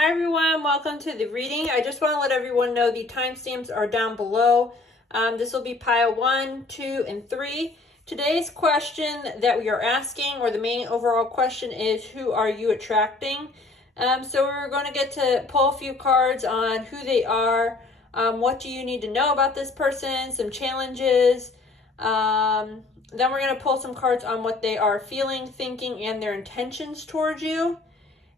Hi everyone, welcome to the reading. I just want to let everyone know the timestamps are down below. This will be pile 1, 2, and 3. Today's question that we are asking, or the main overall question, is who are you attracting? So we're going to get to pull a few cards on who they are, what do you need to know about this person, some challenges. Then we're going to pull some cards on what they are feeling, thinking, and their intentions towards you.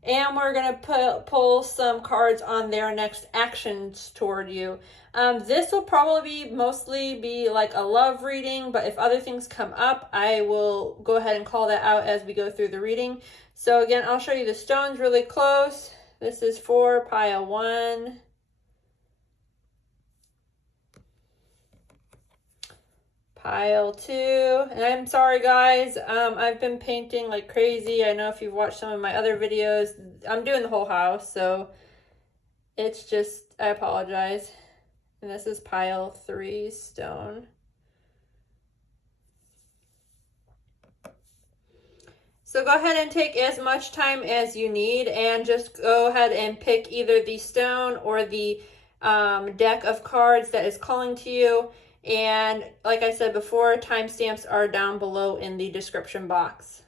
And we're going to pull some cards on their next actions toward you. This will probably mostly be like a love reading, but if other things come up, I will go ahead and call that out as we go through the reading. So again, I'll show you the stones really close. This is for pile 1. Pile 2, and I'm sorry guys, I've been painting like crazy. I know if you've watched some of my other videos, I'm doing the whole house, so it's just, I apologize. And this is pile 3 stone. So go ahead and take as much time as you need and just go ahead and pick either the stone or the deck of cards that is calling to you. And like I said before, timestamps are down below in the description box.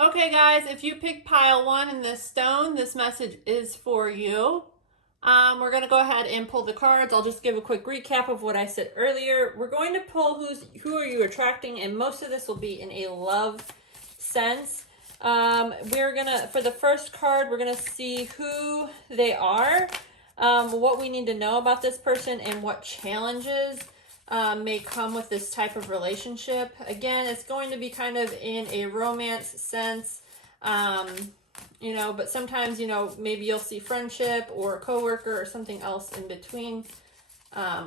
Okay guys, if you pick pile 1 in this stone, this message is for you. We're going to go ahead and pull the cards. I'll just give a quick recap of what I said earlier. We're going to pull who are you attracting, and most of this will be in a love sense. We're going to, for the first card, we're going to see who they are, what we need to know about this person, and what challenges may come with this type of relationship. Again, it's going to be kind of in a romance sense. You know, but sometimes, you know, maybe you'll see friendship or a coworker or something else in between,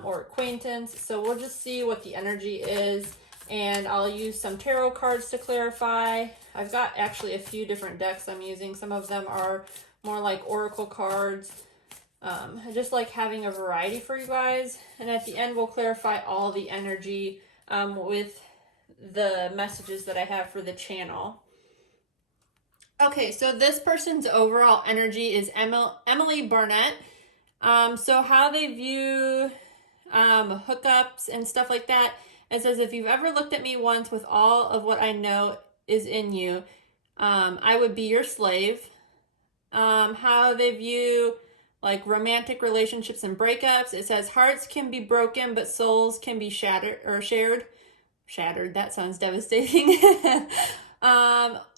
or acquaintance. So we'll just see what the energy is, and I'll use some tarot cards to clarify. I've got actually a few different decks I'm using. Some of them are more like oracle cards. I just like having a variety for you guys. And at the end, we'll clarify all the energy with the messages that I have for the channel. Okay, so this person's overall energy is Emily Barnett. So how they view hookups and stuff like that, it says, if you've ever looked at me once with all of what I know is in you, I would be your slave. How they view like romantic relationships and breakups, it says hearts can be broken, but souls can be shattered or shared. Shattered, that sounds devastating.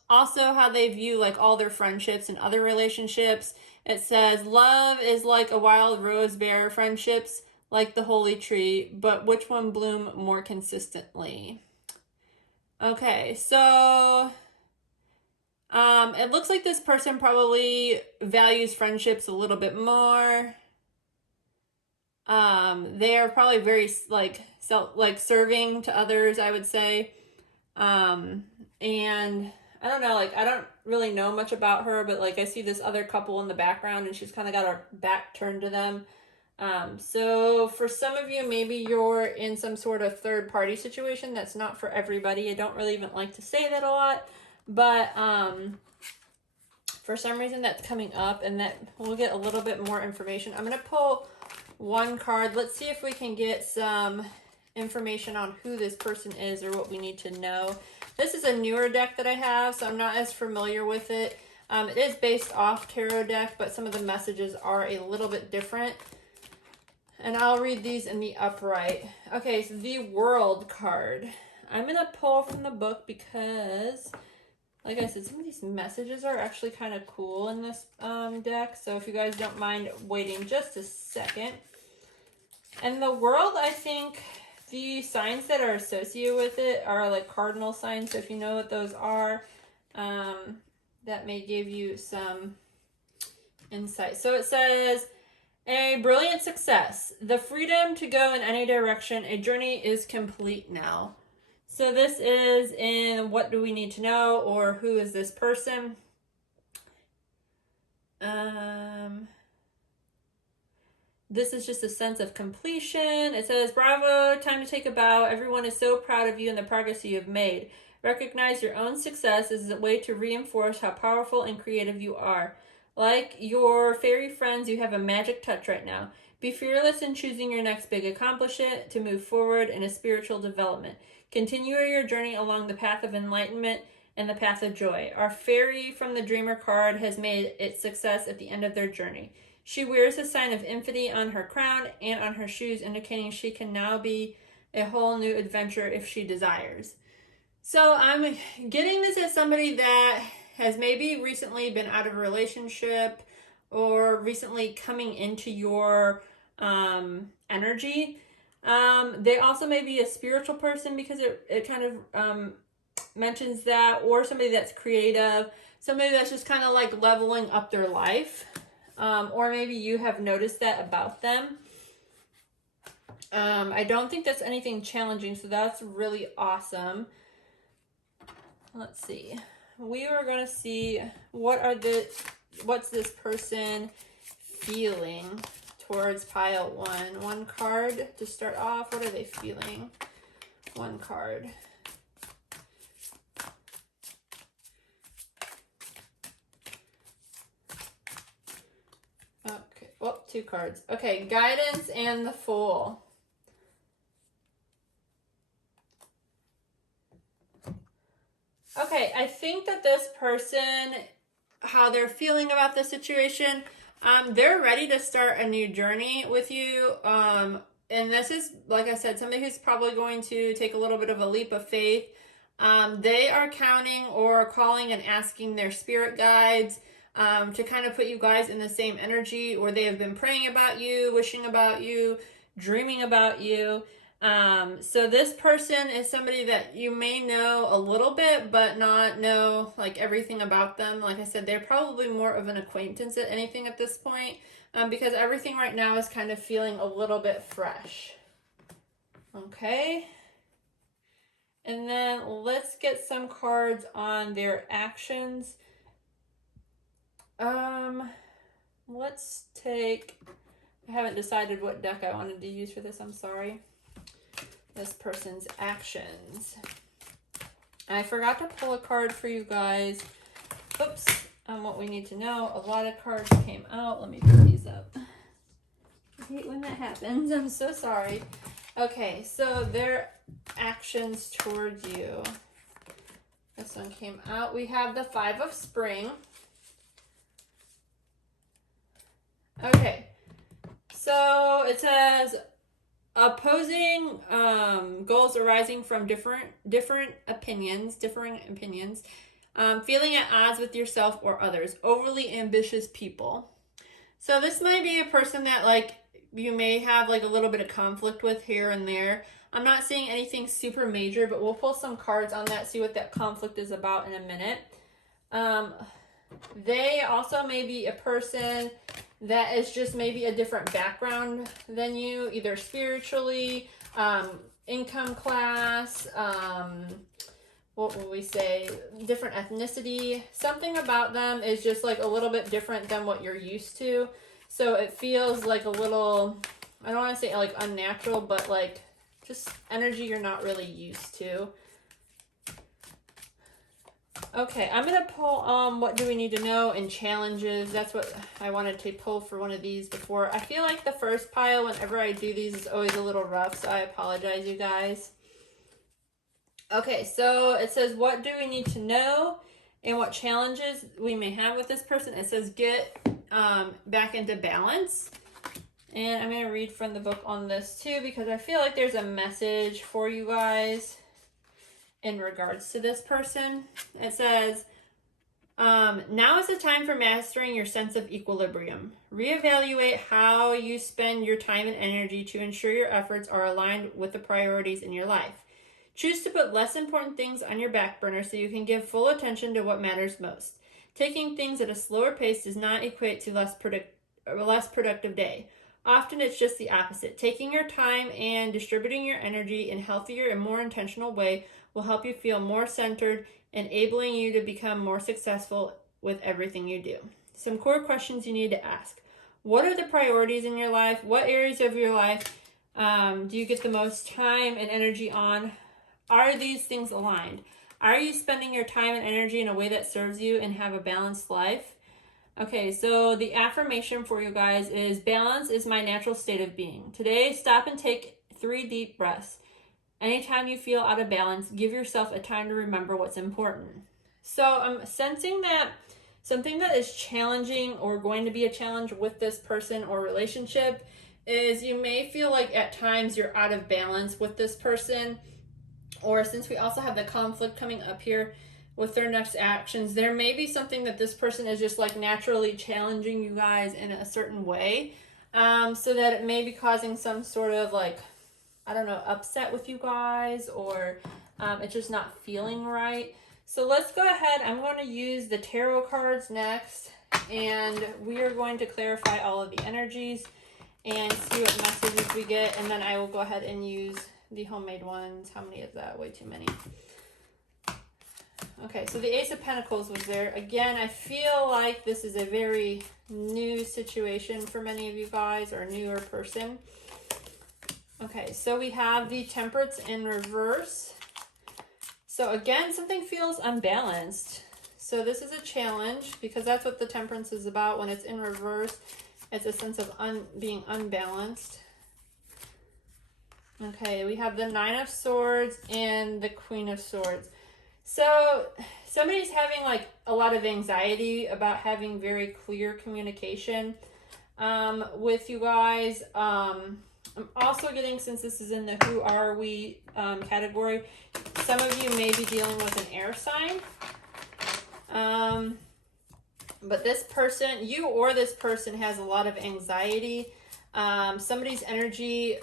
Also how they view like all their friendships and other relationships. It says love is like a wild rose bear, friendships like the holy tree, but which one bloom more consistently? Okay, so it looks like this person probably values friendships a little bit more. They are probably very like serving to others, I would say. And I don't know, like I don't really know much about her, but like I see this other couple in the background and she's kind of got her back turned to them. So for some of you, maybe you're in some sort of third party situation. That's not for everybody. I don't really even like to say that a lot, but for some reason that's coming up, and that we'll get a little bit more information. I'm going to pull one card. Let's see if we can get some information on who this person is or what we need to know. This is a newer deck that I have, so I'm not as familiar with it. It is based off tarot deck, but some of the messages are a little bit different. And I'll read these in the upright. Okay, so the World card. I'm going to pull from the book because, like I said, some of these messages are actually kind of cool in this deck. So if you guys don't mind waiting just a second. And the World, I think the signs that are associated with it are like cardinal signs. So if you know what those are, that may give you some insight. So it says, a brilliant success. The freedom to go in any direction. A journey is complete now. So this is in what do we need to know, or who is this person? This is just a sense of completion. It says, bravo, time to take a bow. Everyone is so proud of you and the progress you have made. Recognize your own success as a way to reinforce how powerful and creative you are. Like your fairy friends, you have a magic touch right now. Be fearless in choosing your next big accomplishment to move forward in a spiritual development. Continue your journey along the path of enlightenment and the path of joy. Our fairy from the Dreamer card has made its success at the end of their journey. She wears a sign of infinity on her crown and on her shoes, indicating she can now be a whole new adventure if she desires. So I'm getting this as somebody that has maybe recently been out of a relationship or recently coming into your energy. They also may be a spiritual person because it kind of mentions that, or somebody that's creative, somebody that's just kind of like leveling up their life. Or maybe you have noticed that about them. I don't think that's anything challenging, so that's really awesome. Let's see. We are going to see what's this person feeling towards pile one. One card to start off. What are they feeling? One card. Okay, well, two cards. Okay, guidance and the Fool. Okay, I think that this person, how they're feeling about the situation, they're ready to start a new journey with you. And this is, like I said, somebody who's probably going to take a little bit of a leap of faith. They are counting or calling and asking their spirit guides to kind of put you guys in the same energy, or they have been praying about you, wishing about you, dreaming about you. So this person is somebody that you may know a little bit, but not know like everything about them. Like I said, they're probably more of an acquaintance at anything at this point, because everything right now is kind of feeling a little bit fresh. Okay. And then let's get some cards on their actions. Let's take, I haven't decided what deck I wanted to use for this, I'm sorry. This person's actions. I forgot to pull a card for you guys. Oops, on what we need to know. A lot of cards came out. Let me put these up. I hate when that happens. I'm so sorry. Okay, so their actions towards you. This one came out. We have the Five of Spring. Okay, so it says opposing goals arising from differing opinions, feeling at odds with yourself or others, overly ambitious people. So this might be a person that like you may have like a little bit of conflict with here and there. I'm not seeing anything super major, but we'll pull some cards on that, see what that conflict is about in a minute. They also may be a person that is just maybe a different background than you, either spiritually, income class, what will we say, different ethnicity. Something about them is just like a little bit different than what you're used to. So it feels like a little, I don't want to say like unnatural, but like just energy you're not really used to. Okay, I'm going to pull what do we need to know and challenges. That's what I wanted to pull for one of these before. I feel like the first pile, whenever I do these, is always a little rough, so I apologize, you guys. Okay, so it says, what do we need to know and what challenges we may have with this person? It says, get back into balance. And I'm going to read from the book on this too, because I feel like there's a message for you guys in regards to this person. It says, now is the time for mastering your sense of equilibrium. Reevaluate how you spend your time and energy to ensure your efforts are aligned with the priorities in your life. Choose to put less important things on your back burner so you can give full attention to what matters most. Taking things at a slower pace does not equate to a less productive day. Often it's just the opposite. Taking your time and distributing your energy in a healthier and more intentional way will help you feel more centered, enabling you to become more successful with everything you do. some core questions you need to ask. What are the priorities in your life? What areas of your life do you get the most time and energy on? Are these things aligned? Are you spending your time and energy in a way that serves you and have a balanced life? Okay, so the affirmation for you guys is balance is my natural state of being. Today, stop and take 3 deep breaths. Anytime you feel out of balance, give yourself a time to remember what's important. So I'm sensing that something that is challenging or going to be a challenge with this person or relationship is you may feel like at times you're out of balance with this person. Or since we also have the conflict coming up here with their next actions, there may be something that this person is just like naturally challenging you guys in a certain way, so that it may be causing some sort of like, I don't know, upset with you guys, or it's just not feeling right. So let's go ahead. I'm going to use the tarot cards next, and we are going to clarify all of the energies and see what messages we get, and then I will go ahead and use the homemade ones. How many is that? Way too many. Okay, so the Ace of Pentacles was there. Again, I feel like this is a very new situation for many of you guys, or a newer person. Okay, so we have the Temperance in reverse. So again, something feels unbalanced. So this is a challenge, because that's what the Temperance is about. When it's in reverse, it's a sense of being unbalanced. Okay, we have the Nine of Swords and the Queen of Swords. So somebody's having like a lot of anxiety about having very clear communication with you guys. I'm also getting, since this is in the Who Are We category, some of you may be dealing with an air sign. But this person, you or this person, has a lot of anxiety. Somebody's energy,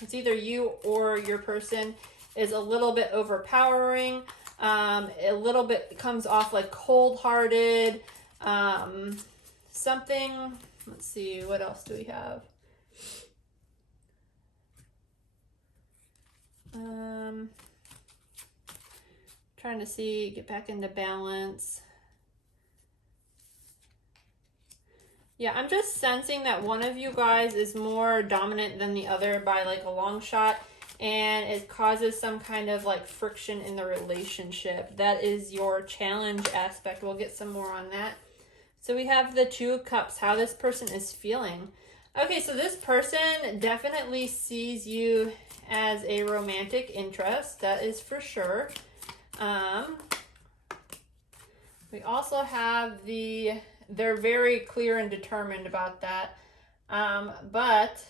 it's either you or your person, is a little bit overpowering. A little bit comes off like cold-hearted. Something, let's see, what else do we have? Trying to see, get back into balance. Yeah, I'm just sensing that one of you guys is more dominant than the other by like a long shot, and it causes some kind of like friction in the relationship. That is your challenge aspect. We'll get some more on that. So we have the Two of Cups, how this person is feeling. Okay, so this person definitely sees you as a romantic interest. That is for sure. We also have they're very clear and determined about that. But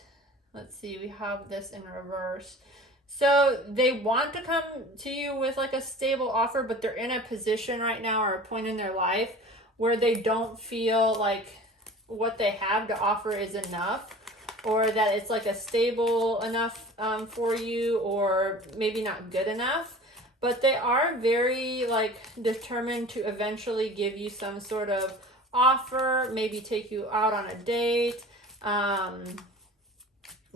let's see, we have this in reverse. So they want to come to you with like a stable offer, but they're in a position right now, or a point in their life, where they don't feel like what they have to offer is enough, or that it's like a stable enough for you, or maybe not good enough. But they are very like determined to eventually give you some sort of offer, maybe take you out on a date.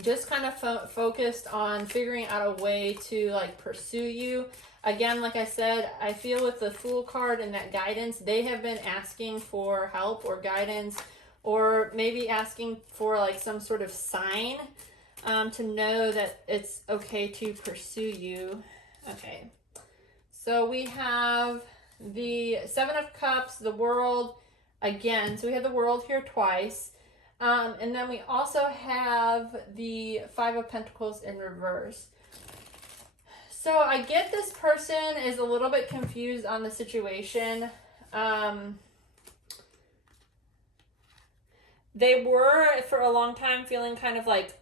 Just kind of focused on figuring out a way to like pursue you. Again, like I said, I feel with the Fool card and that guidance, they have been asking for help or guidance, or maybe asking for like some sort of sign to know that it's okay to pursue you. Okay, so we have the Seven of Cups, the World again. So we have the World here twice. And then we also have the Five of Pentacles in reverse. So I get this person is a little bit confused on the situation. They were for a long time feeling kind of like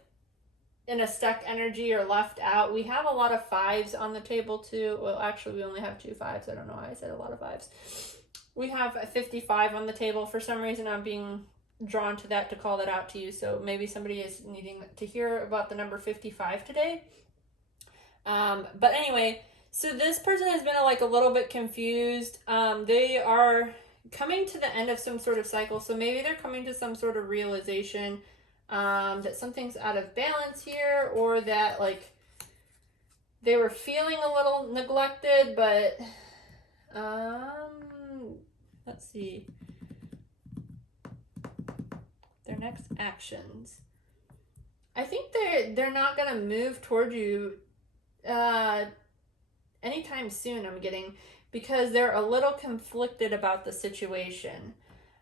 in a stuck energy or left out. We have a lot of fives on the table too. Well, actually we only have 2 5s. I don't know why I said a lot of fives. We have a 55 on the table. For some reason I'm being drawn to that to call that out to you. So maybe somebody is needing to hear about the number 55 today. But anyway, so this person has been like a little bit confused. They are coming to the end of some sort of cycle. So maybe they're coming to some sort of realization that something's out of balance here, or that like they were feeling a little neglected, but let's see. next actions. I think they're not going to move toward you anytime soon, I'm getting, because they're a little conflicted about the situation.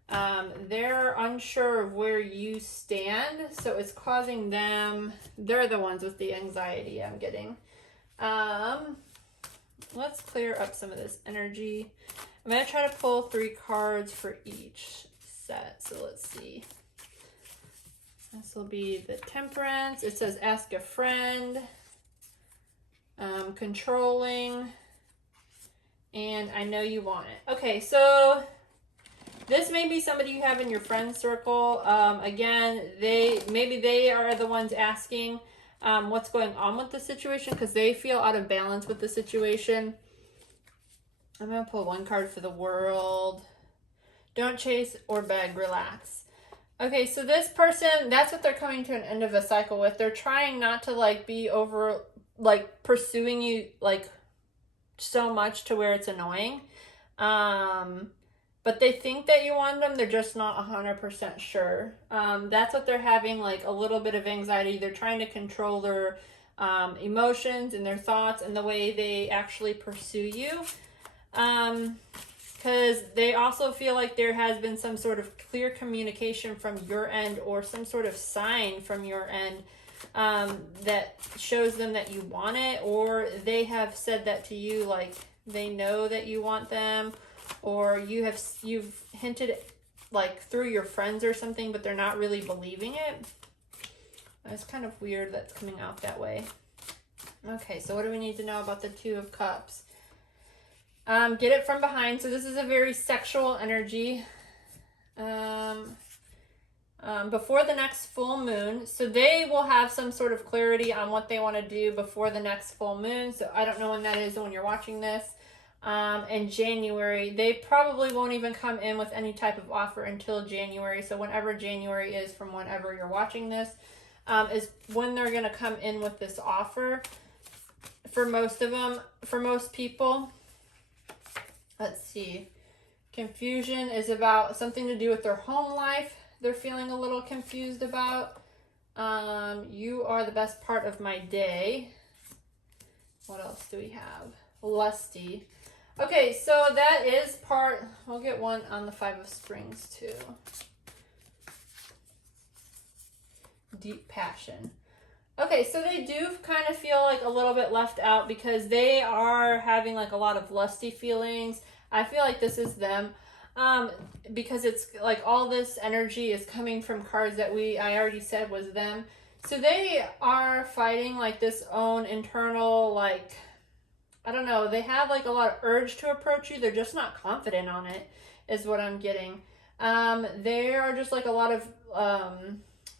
They're unsure of where you stand, so it's causing them, they're the ones with the anxiety, I'm getting. Let's clear up some of this energy. I'm going to try to pull 3 cards for each set, so let's see. This will be the Temperance. It says ask a friend, controlling, and I know you want it. Okay, so this may be somebody you have in your friend circle. Again, maybe they are the ones asking what's going on with the situation because they feel out of balance with the situation. I'm going to pull 1 card for the World. Don't chase or beg, relax. Okay, so this person, that's what they're coming to an end of a cycle with. They're trying not to like be over, like pursuing you like so much to where it's annoying. But they think that you want them. They're just not 100% sure. That's what they're having, like a little bit of anxiety. They're trying to control their emotions and their thoughts and the way they actually pursue you. Because they also feel like there has been some sort of clear communication from your end or some sort of sign from your end that shows them that you want it, or they have said that to you, like they know that you want them, or you've hinted like through your friends or something, but they're not really believing it. It's kind of weird that's coming out that way. Okay, so what do we need to know about the 2 of Cups? Get it from behind. So this is a very sexual energy. Before the next full moon. So they will have some sort of clarity on what they want to do before the next full moon. So I don't know when that is when you're watching this. In January. They probably won't even come in with any type of offer until January. So whenever January is from whenever you're watching this, is when they're going to come in with this offer. For most of them, for most people. Let's see. Confusion is about something to do with their home life. They're feeling a little confused about. You are the best part of my day. What else do we have? Lusty. Okay, so that is part. We'll get one on the 5 of Springs too. Deep passion. Okay, so they do kind of feel like a little bit left out because they are having like a lot of lusty feelings. I feel like this is them because it's like all this energy is coming from cards that I already said was them. So they are fighting like this own internal, like, I don't know, they have like a lot of urge to approach you. They're just not confident on it is what I'm getting. There are just like a lot of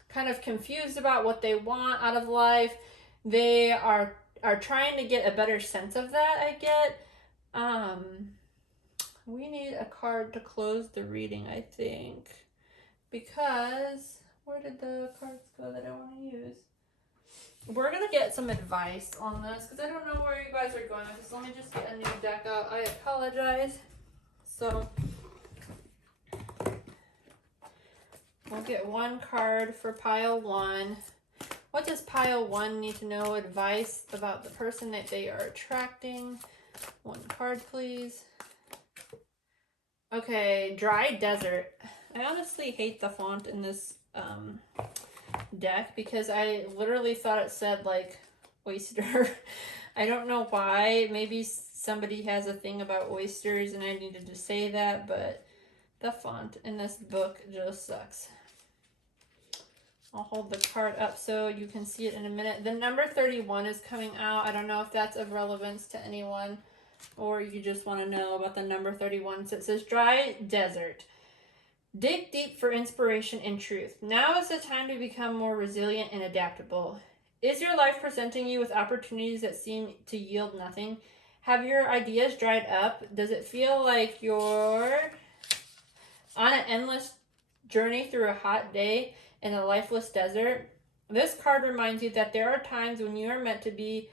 kind of confused about what they want out of life. They are trying to get a better sense of that, I get. We need a card to close the reading, I think. Because, where did the cards go that I want to use? We're going to get some advice on this, because I don't know where you guys are going with this. Let me just get a new deck out. I apologize. So, we'll get 1 card for pile 1. What does pile 1 need to know? Advice about the person that they are attracting. 1 card, please. Okay, dry desert. I honestly hate the font in this deck because I literally thought it said like oyster. I don't know why. Maybe somebody has a thing about oysters and I needed to say that, but the font in this book just sucks. I'll hold the card up so you can see it in a minute. The number 31 is coming out. I don't know if that's of relevance to anyone or you just want to know about the number 31. So it says dry desert. Dig deep for inspiration and truth. Now is the time to become more resilient and adaptable. Is your life presenting you with opportunities that seem to yield nothing? Have your ideas dried up? Does it feel like you're on an endless journey through a hot day in a lifeless desert? This card reminds you that there are times when you are meant to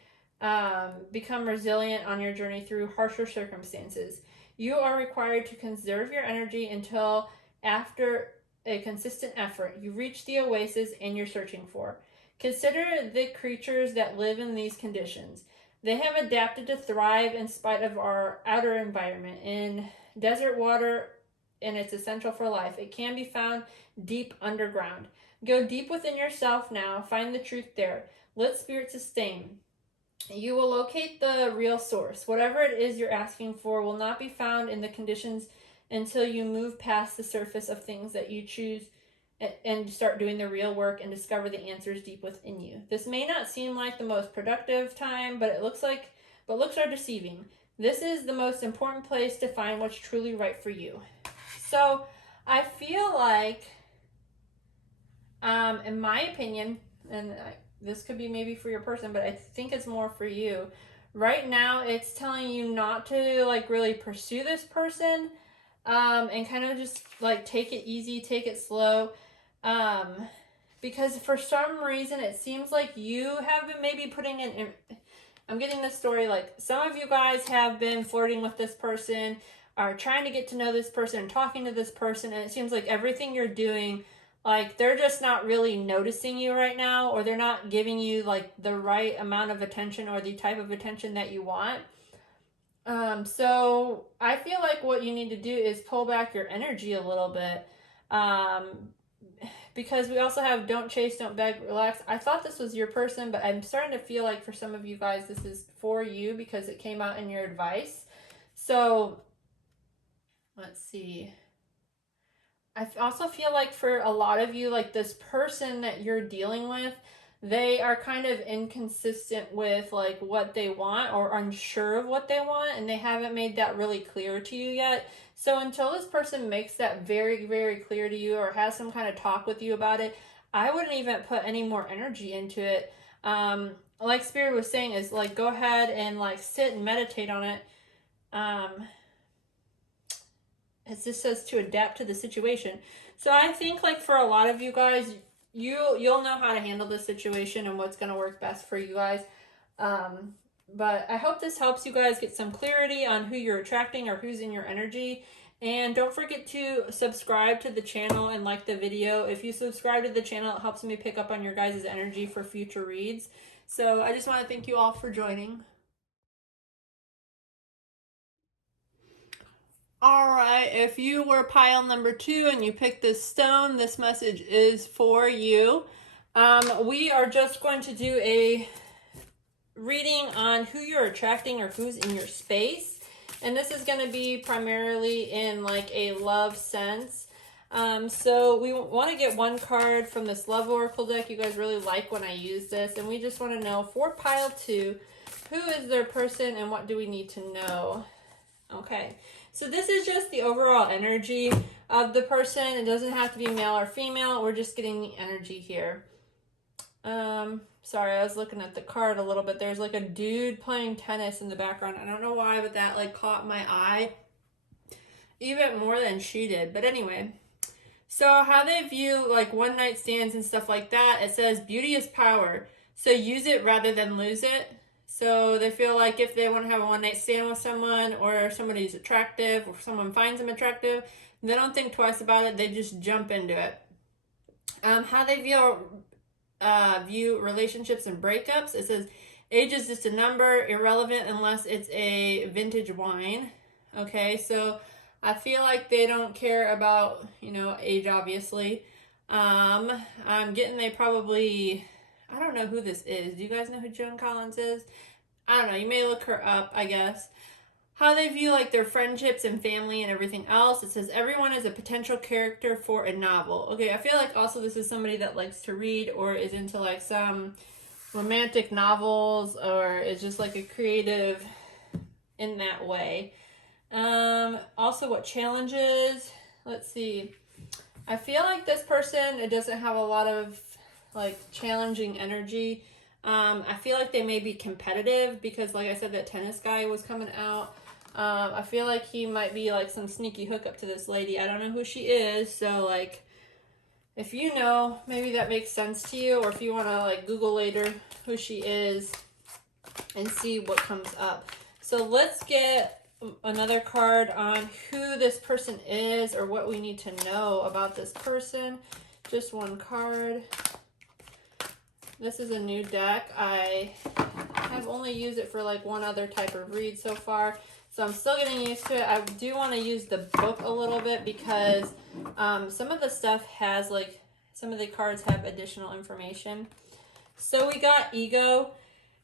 become resilient on your journey through harsher circumstances. You are required to conserve your energy until after a consistent effort. You reach the oasis and you're searching for. Consider the creatures that live in these conditions. They have adapted to thrive in spite of our outer environment. In desert water, and it's essential for life. It can be found deep underground. Go deep within yourself now. Find the truth there. Let spirit sustain. You will locate the real source. Whatever it is you're asking for will not be found in the conditions until you move past the surface of things that you choose and start doing the real work and discover the answers deep within you. This may not seem like the most productive time, but looks are deceiving. This is the most important place to find what's truly right for you. So I feel like, in my opinion, this could be maybe for your person, but I think it's more for you. Right now, it's telling you not to like really pursue this person, and kind of just like take it easy, take it slow, because for some reason it seems like you have been maybe putting in. I'm getting this story like some of you guys have been flirting with this person, are trying to get to know this person and talking to this person, and it seems like everything you're doing, like they're just not really noticing you right now, or they're not giving you like the right amount of attention or the type of attention that you want. So I feel like what you need to do is pull back your energy a little bit. Because we also have don't chase, don't beg, relax. I thought this was your person, but I'm starting to feel like for some of you guys, this is for you because it came out in your advice. So let's see. I also feel like for a lot of you, like this person that you're dealing with, they are kind of inconsistent with like what they want or unsure of what they want, and they haven't made that really clear to you yet. So until this person makes that very, very clear to you or has some kind of talk with you about it, I wouldn't even put any more energy into it. Like Spirit was saying, is like go ahead and like sit and meditate on it. It just says to adapt to the situation. So I think like for a lot of you guys, you'll know how to handle this situation and what's going to work best for you guys. But I hope this helps you guys get some clarity on who you're attracting or who's in your energy. And don't forget to subscribe to the channel and like the video. If you subscribe to the channel, it helps me pick up on your guys' energy for future reads. So I just want to thank you all for joining. All right, if you were pile number 2 and you picked this stone, this message is for you. We are just going to do a reading on who you're attracting or who's in your space. And this is going to be primarily in like a love sense. So we want to get one card from this Love Oracle deck. You guys really like when I use this. And we just want to know for pile 2, who is their person and what do we need to know? Okay, so this is just the overall energy of the person. It doesn't have to be male or female. We're just getting the energy here. Sorry, I was looking at the card a little bit. There's like a dude playing tennis in the background. I don't know why, but that like caught my eye even more than she did. But anyway, so how they view like one night stands and stuff like that, it says beauty is power. So use it rather than lose it. So they feel like if they want to have a one night stand with someone or somebody's attractive or someone finds them attractive, they don't think twice about it. They just jump into it. How they view relationships and breakups, it says age is just a number, irrelevant unless it's a vintage wine. Okay, so I feel like they don't care about, age, obviously. I'm getting they probably, I don't know who this is. Do you guys know who Joan Collins is? I don't know. You may look her up, I guess. How they view like their friendships and family and everything else. It says everyone is a potential character for a novel. Okay, I feel like also this is somebody that likes to read or is into like some romantic novels or is just like a creative in that way. Also what challenges. Let's see. I feel like this person, it doesn't have a lot of like challenging energy. I feel like they may be competitive because like I said, that tennis guy was coming out. I feel like he might be like some sneaky hookup to this lady. I don't know who she is. So like, if you know, maybe that makes sense to you, or if you want to like Google later who she is and see what comes up. So let's get another card on who this person is or what we need to know about this person. Just one card. This is a new deck. I have only used it for like one other type of read so far, so I'm still getting used to it. I do want to use the book a little bit because some of the stuff has like, some of the cards have additional information. So we got Ego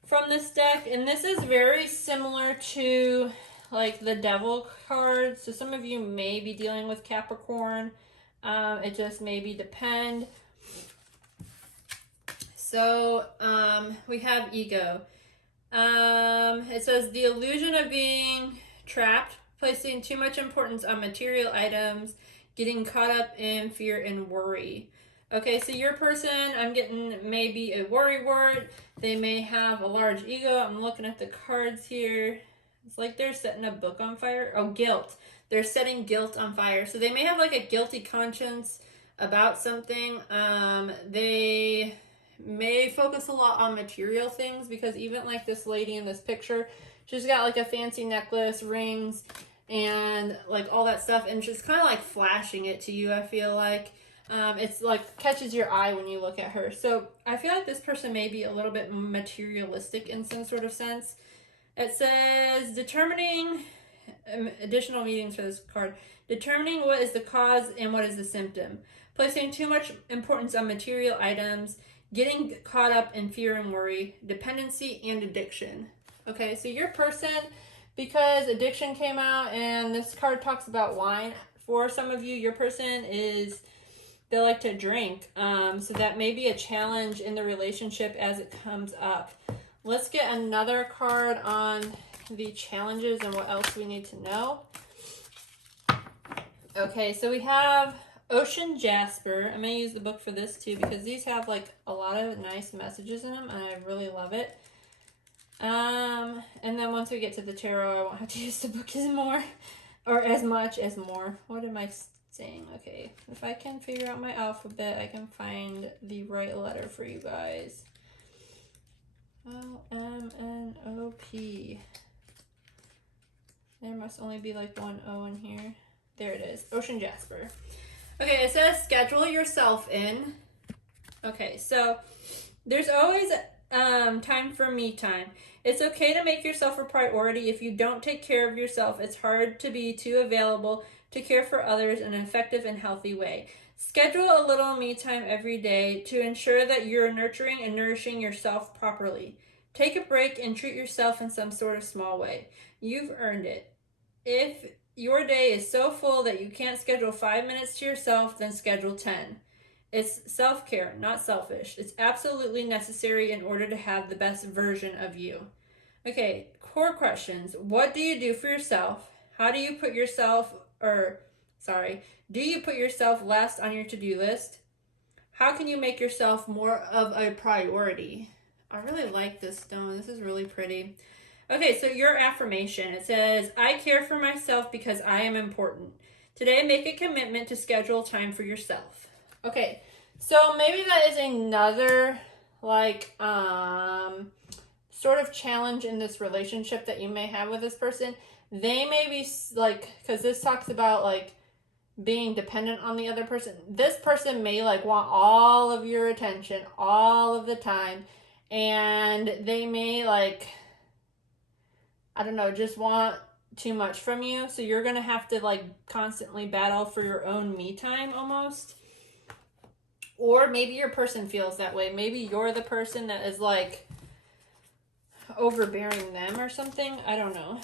from this deck, and this is very similar to like the Devil card. So some of you may be dealing with Capricorn. It just maybe depend. So we have Ego. It says the illusion of being trapped, placing too much importance on material items, getting caught up in fear and worry. Okay, so your person, I'm getting maybe a worry word. They may have a large ego. I'm looking at the cards here. It's like they're setting a book on fire. Oh, guilt. They're setting guilt on fire. So they may have like a guilty conscience about something. They may focus a lot on material things, because even like this lady in this picture, she's got like a fancy necklace, rings, and like all that stuff, and she's kind of like flashing it to you, I feel like. It's like catches your eye when you look at her. So I feel like this person may be a little bit materialistic in some sort of sense. It says determining, additional meanings for this card, determining what is the cause and what is the symptom, placing too much importance on material items, getting caught up in fear and worry, dependency, and addiction. Okay, so your person, because addiction came out and this card talks about wine, for some of you, your person is, they like to drink. So that may be a challenge in the relationship as it comes up. Let's get another card on the challenges and what else we need to know. Okay, so we have Ocean Jasper. I'm going to use the book for this too, because these have like a lot of nice messages in them, and I really love it. And then once we get to the tarot, I won't have to use the book as more, or as much as more. What am I saying? Okay, if I can figure out my alphabet, I can find the right letter for you guys. O-M-N-O-P. There must only be like one O in here. There it is. Ocean Jasper. Okay, it says schedule yourself in. Okay, so there's always time for me time. It's okay to make yourself a priority. If you don't take care of yourself, it's hard to be too available to care for others in an effective and healthy way. Schedule a little me time every day to ensure that you're nurturing and nourishing yourself properly. Take a break and treat yourself in some sort of small way. You've earned it. If your day is so full that you can't schedule 5 minutes to yourself, then schedule 10. It's self-care, not selfish. It's absolutely necessary in order to have the best version of you. Okay, core questions. What do you do for yourself? How do you put yourself, do you put yourself last on your to-do list? How can you make yourself more of a priority? I really like this stone. This is really pretty. Okay, so your affirmation. It says, I care for myself because I am important. Today, make a commitment to schedule time for yourself. Okay, so maybe that is another, like, sort of challenge in this relationship that you may have with this person. They may be, like, because this talks about, like, being dependent on the other person. This person may, like, want all of your attention all of the time, and they may, like, I don't know, just want too much from you. So you're going to have to, like, constantly battle for your own me time almost. Or maybe your person feels that way. Maybe you're the person that is, like, overbearing them or something. I don't know.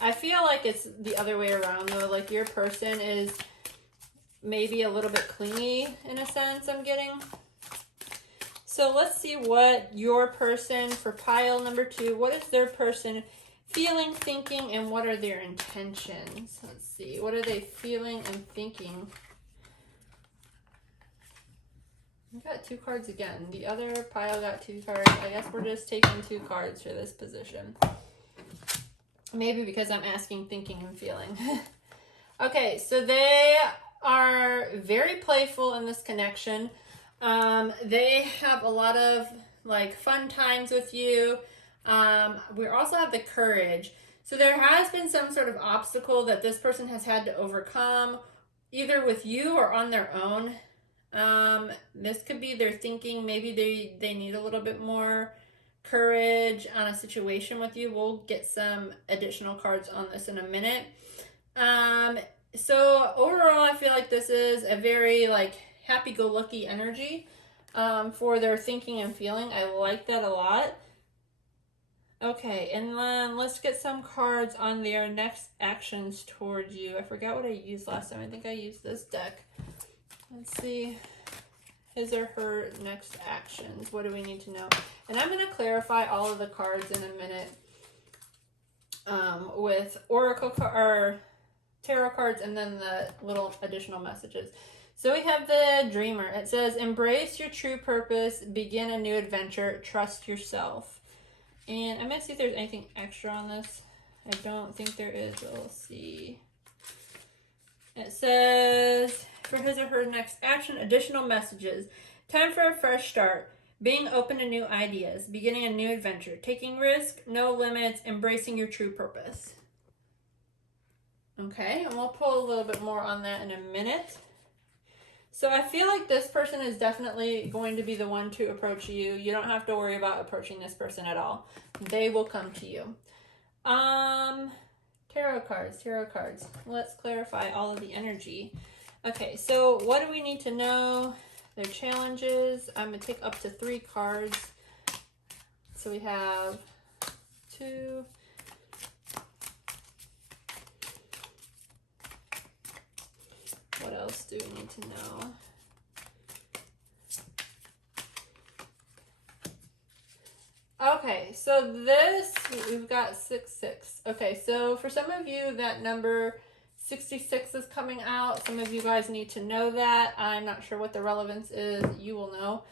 I feel like it's the other way around, though. Like, your person is maybe a little bit clingy in a sense, I'm getting. So let's see what your person, for pile number 2, what is their person feeling, thinking, and what are their intentions? Let's see. What are they feeling and thinking? I got 2 cards again. The other pile got 2 cards. I guess we're just taking 2 cards for this position. Maybe because I'm asking thinking and feeling. Okay, so they are very playful in this connection. They have a lot of, like, fun times with you. We also have the courage. So there has been some sort of obstacle that this person has had to overcome, either with you or on their own. This could be their thinking. Maybe they need a little bit more courage on a situation with you. We'll get some additional cards on this in a minute. So overall, I feel like this is a very like happy-go-lucky energy for their thinking and feeling. I like that a lot. Okay, and then let's get some cards on their next actions towards you. I forgot what I used last time. I think I used this deck. Let's see. His or her next actions. What do we need to know? And I'm going to clarify all of the cards in a minute with oracle or tarot cards and then the little additional messages. So we have the Dreamer. It says, embrace your true purpose, begin a new adventure, trust yourself. And I'm going to see if there's anything extra on this. I don't think there is, but we'll see. It says, for his or her next action, additional messages. Time for a fresh start. Being open to new ideas. Beginning a new adventure. Taking risk, no limits, embracing your true purpose. Okay, and we'll pull a little bit more on that in a minute. So I feel like this person is definitely going to be the one to approach you. You don't have to worry about approaching this person at all. They will come to you. Tarot cards. Let's clarify all of the energy. Okay, so what do we need to know? Their challenges. I'm going to take up to 3 cards. So we have 2. What else do we need to know? Okay, so this, we've got 6. Okay, so for some of you, that number 66 is coming out. Some of you guys need to know that. I'm not sure what the relevance is. You will know.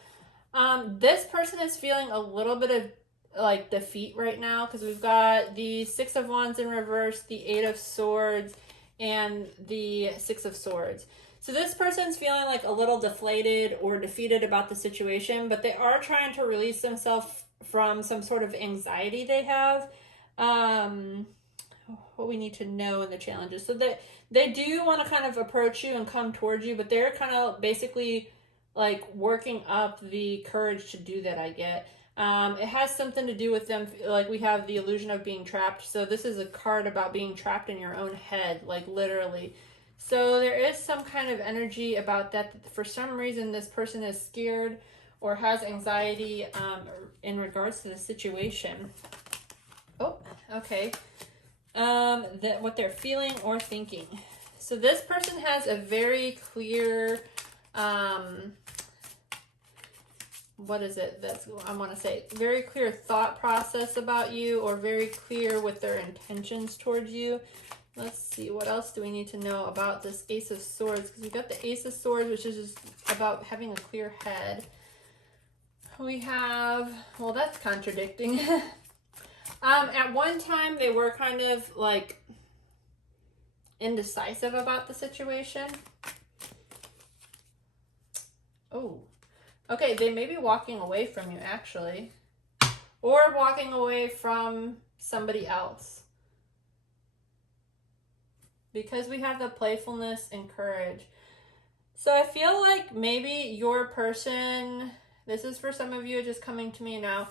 This person is feeling a little bit of like defeat right now because we've got the 6 of Wands in reverse, the 8 of Swords, and the 6 of Swords. So this person's feeling like a little deflated or defeated about the situation, but they are trying to release themselves from some sort of anxiety they have. What we need to know in the challenges. So that they do want to kind of approach you and come towards you, but they're kind of basically like working up the courage to do that, I get. It has something to do with them, like we have the illusion of being trapped. So this is a card about being trapped in your own head, like literally. So there is some kind of energy about that. For some reason, this person is scared or has anxiety in regards to the situation. Oh, okay. What they're feeling or thinking. So this person has a very clear, what is it that's, I want to say, very clear thought process about you, or very clear with their intentions towards you. Let's see, what else do we need to know about this Ace of Swords? Because we've got the Ace of Swords, which is just about having a clear head. We have, well, that's contradicting. At one time, they were kind of like indecisive about the situation. Oh, okay, they may be walking away from you, actually. Or walking away from somebody else. Because we have the playfulness and courage. So I feel like maybe your person, this is for some of you just coming to me now,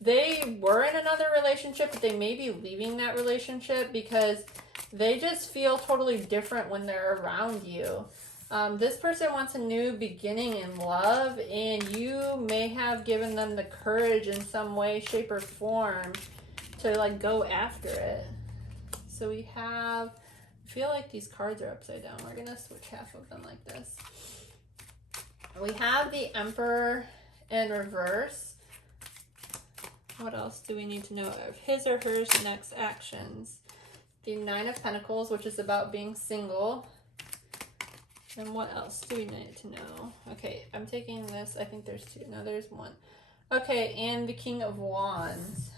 they were in another relationship, but they may be leaving that relationship because they just feel totally different when they're around you. This person wants a new beginning in love, and you may have given them the courage in some way, shape, or form to like go after it. So we have, I feel like these cards are upside down. We're gonna switch half of them like this. We have the Emperor in reverse. What else do we need to know of his or her next actions? The 9 of Pentacles, which is about being single. And what else do we need to know? Okay, I'm taking this. I think there's 2. No, there's 1. Okay, and the King of Wands.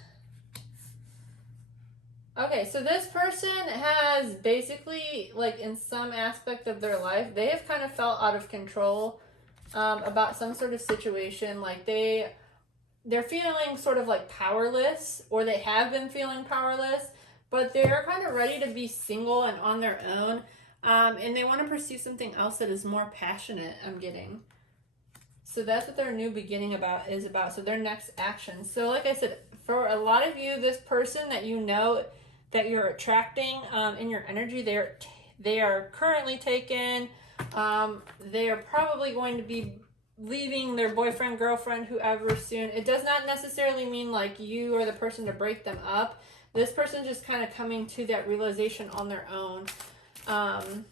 Okay, so this person has basically, like in some aspect of their life, they have kind of felt out of control about some sort of situation. Like they they're feeling sort of like powerless, or they have been feeling powerless, but they're kind of ready to be single and on their own. And they want to pursue something else that is more passionate, I'm getting. So that's what their new beginning is about. So their next action. So like I said, for a lot of you, this person that you know that you're attracting in your energy, they are currently taken. They are probably going to be leaving their boyfriend, girlfriend, whoever soon. It does not necessarily mean like you are the person to break them up. This person just kind of coming to that realization on their own. I'm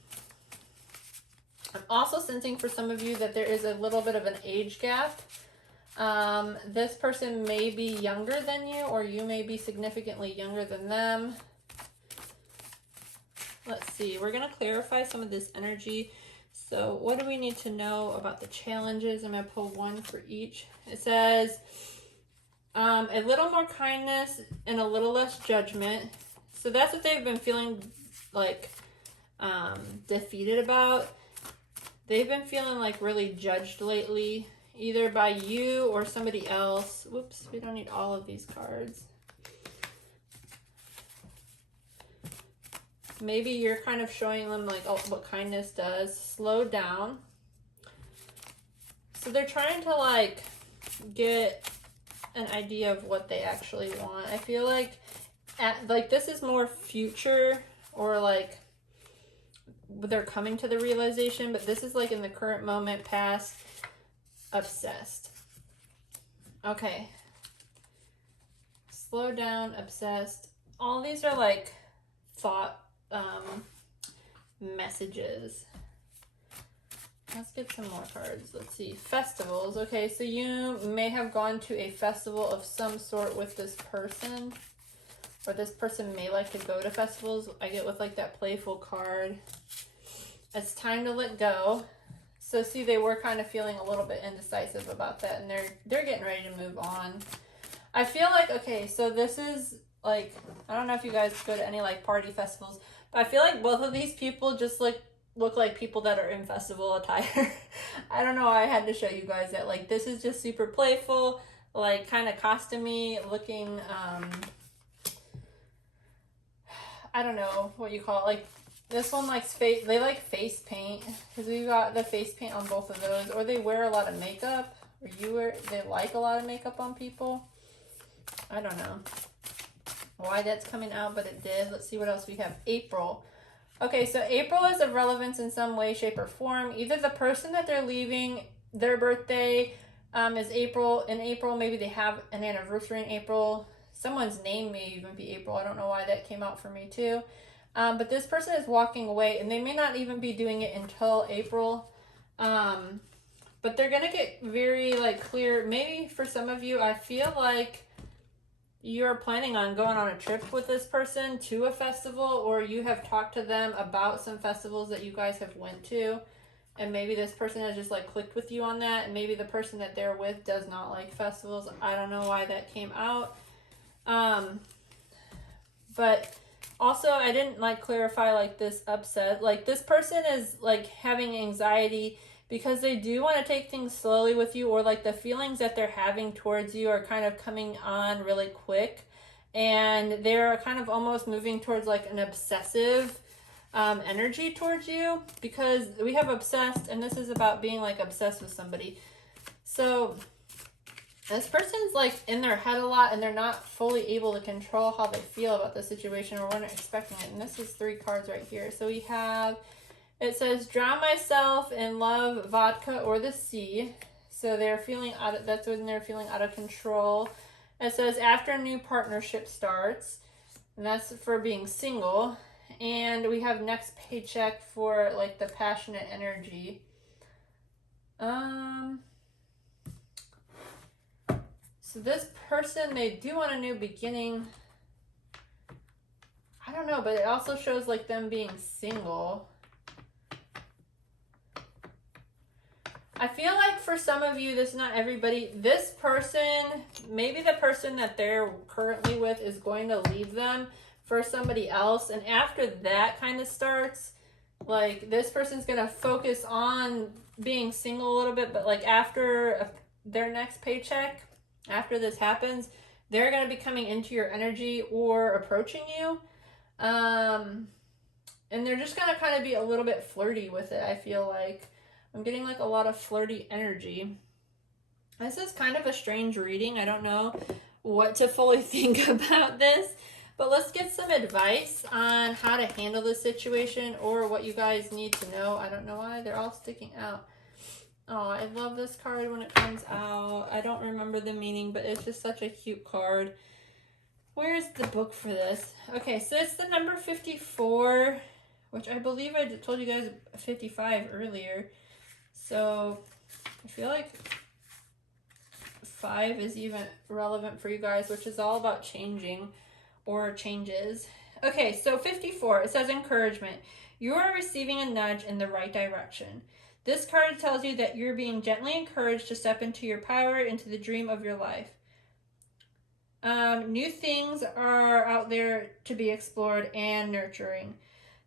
also sensing for some of you that there is a little bit of an age gap. This person may be younger than you, or you may be significantly younger than them. Let's see. We're going to clarify some of this energy. So what do we need to know about the challenges? I'm going to pull one for each. It says a little more kindness and a little less judgment. So that's what they've been feeling like defeated about. They've been feeling like really judged lately, either by you or somebody else. Whoops, we don't need all of these cards. Maybe you're kind of showing them like what kindness does. Slow down. So they're trying to like get an idea of what they actually want. I feel like this is more future, or like they're coming to the realization, but this is like in the current moment, past, obsessed. Okay. Slow down, obsessed. All these are like thought messages. Let's get some more cards. Let's see. Festivals. Okay, so you may have gone to a festival of some sort with this person, or this person may like to go to festivals. I get with like that playful card. It's time to let go. So see, they were kind of feeling a little bit indecisive about that, and they're getting ready to move on. I feel like, okay, so this is like, I don't know if you guys go to any like party festivals, but I feel like both of these people just like look like people that are in festival attire. I don't know why I had to show you guys that. Like, this is just super playful, like kind of costumey looking, I don't know what you call it. Like, this one likes they like face paint, because we got the face paint on both of those. Or they wear a lot of makeup, or they like a lot of makeup on people. I don't know why that's coming out, but it did. Let's see what else we have. April. Okay, so April is of relevance in some way, shape, or form. Either the person that they're leaving, their birthday is April. In April, maybe they have an anniversary in April. Someone's name may even be April. I don't know why that came out for me too. But this person is walking away, and they may not even be doing it until April. But they're going to get very like clear. Maybe for some of you, I feel like you're planning on going on a trip with this person to a festival, or you have talked to them about some festivals that you guys have went to, and maybe this person has just like clicked with you on that, and maybe the person that they're with does not like festivals. I don't know why that came out. But also, I didn't like clarify like this upset. Like, this person is like having anxiety because they do want to take things slowly with you, or like the feelings that they're having towards you are kind of coming on really quick, and they're kind of almost moving towards like an obsessive energy towards you, because we have obsessed, and this is about being like obsessed with somebody. So this person's like in their head a lot, and they're not fully able to control how they feel about the situation, or weren't expecting it. And this is 3 cards right here. So we have, it says, drown myself in love, vodka, or the sea. So they're feeling that's when they're feeling out of control. It says, after a new partnership starts, and that's for being single. And we have next paycheck for like the passionate energy. So this person, they do want a new beginning. I don't know, but it also shows like them being single. I feel like for some of you, this is not everybody. This person, maybe the person that they're currently with is going to leave them for somebody else. And after that kind of starts, like this person's going to focus on being single a little bit. But like after their next paycheck, after this happens, they're going to be coming into your energy or approaching you. And they're just going to kind of be a little bit flirty with it, I feel like. I'm getting like a lot of flirty energy. This is kind of a strange reading. I don't know what to fully think about this. But let's get some advice on how to handle this situation or what you guys need to know. I don't know why they're all sticking out. Oh, I love this card when it comes out. I don't remember the meaning, but it's just such a cute card. Where's the book for this? Okay, so it's the number 54, which I believe I told you guys 55 earlier. So I feel like 5 is even relevant for you guys, which is all about changing or changes. Okay, so 54, it says encouragement. You are receiving a nudge in the right direction. This card tells you that you're being gently encouraged to step into your power, into the dream of your life. New things are out there to be explored and nurturing.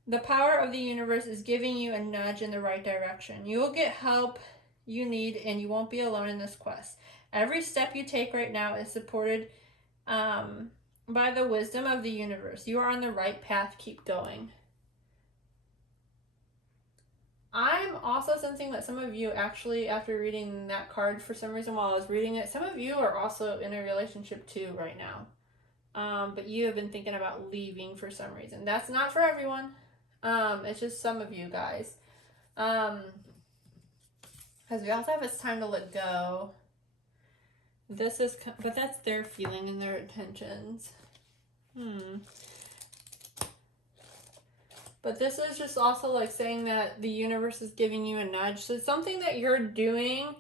The power of the universe is giving you a nudge in the right direction. You will get help you need, and you won't be alone in this quest. Every step you take right now is supported by the wisdom of the universe. You are on the right path. Keep going. I'm also sensing that some of you actually, after reading that card, for some reason while I was reading it, some of you are also in a relationship too right now. But you have been thinking about leaving for some reason. That's not for everyone. It's just some of you guys. Because we also have It's Time to Let Go. This is, but that's their feeling and their intentions. But this is just also like saying that the universe is giving you a nudge. So something that you're doing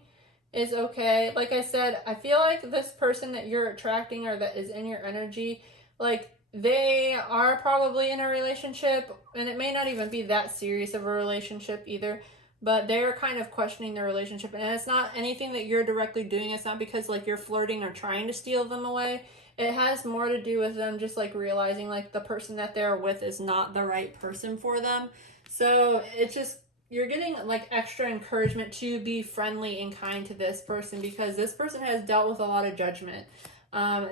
is okay. Like I said, I feel like this person that you're attracting or that is in your energy, like they are probably in a relationship, and it may not even be that serious of a relationship either, but they're kind of questioning their relationship. And it's not anything that you're directly doing. It's not because like you're flirting or trying to steal them away. It has more to do with them just like realizing like the person that they're with is not the right person for them. So it's just, you're getting like extra encouragement to be friendly and kind to this person, because this person has dealt with a lot of judgment.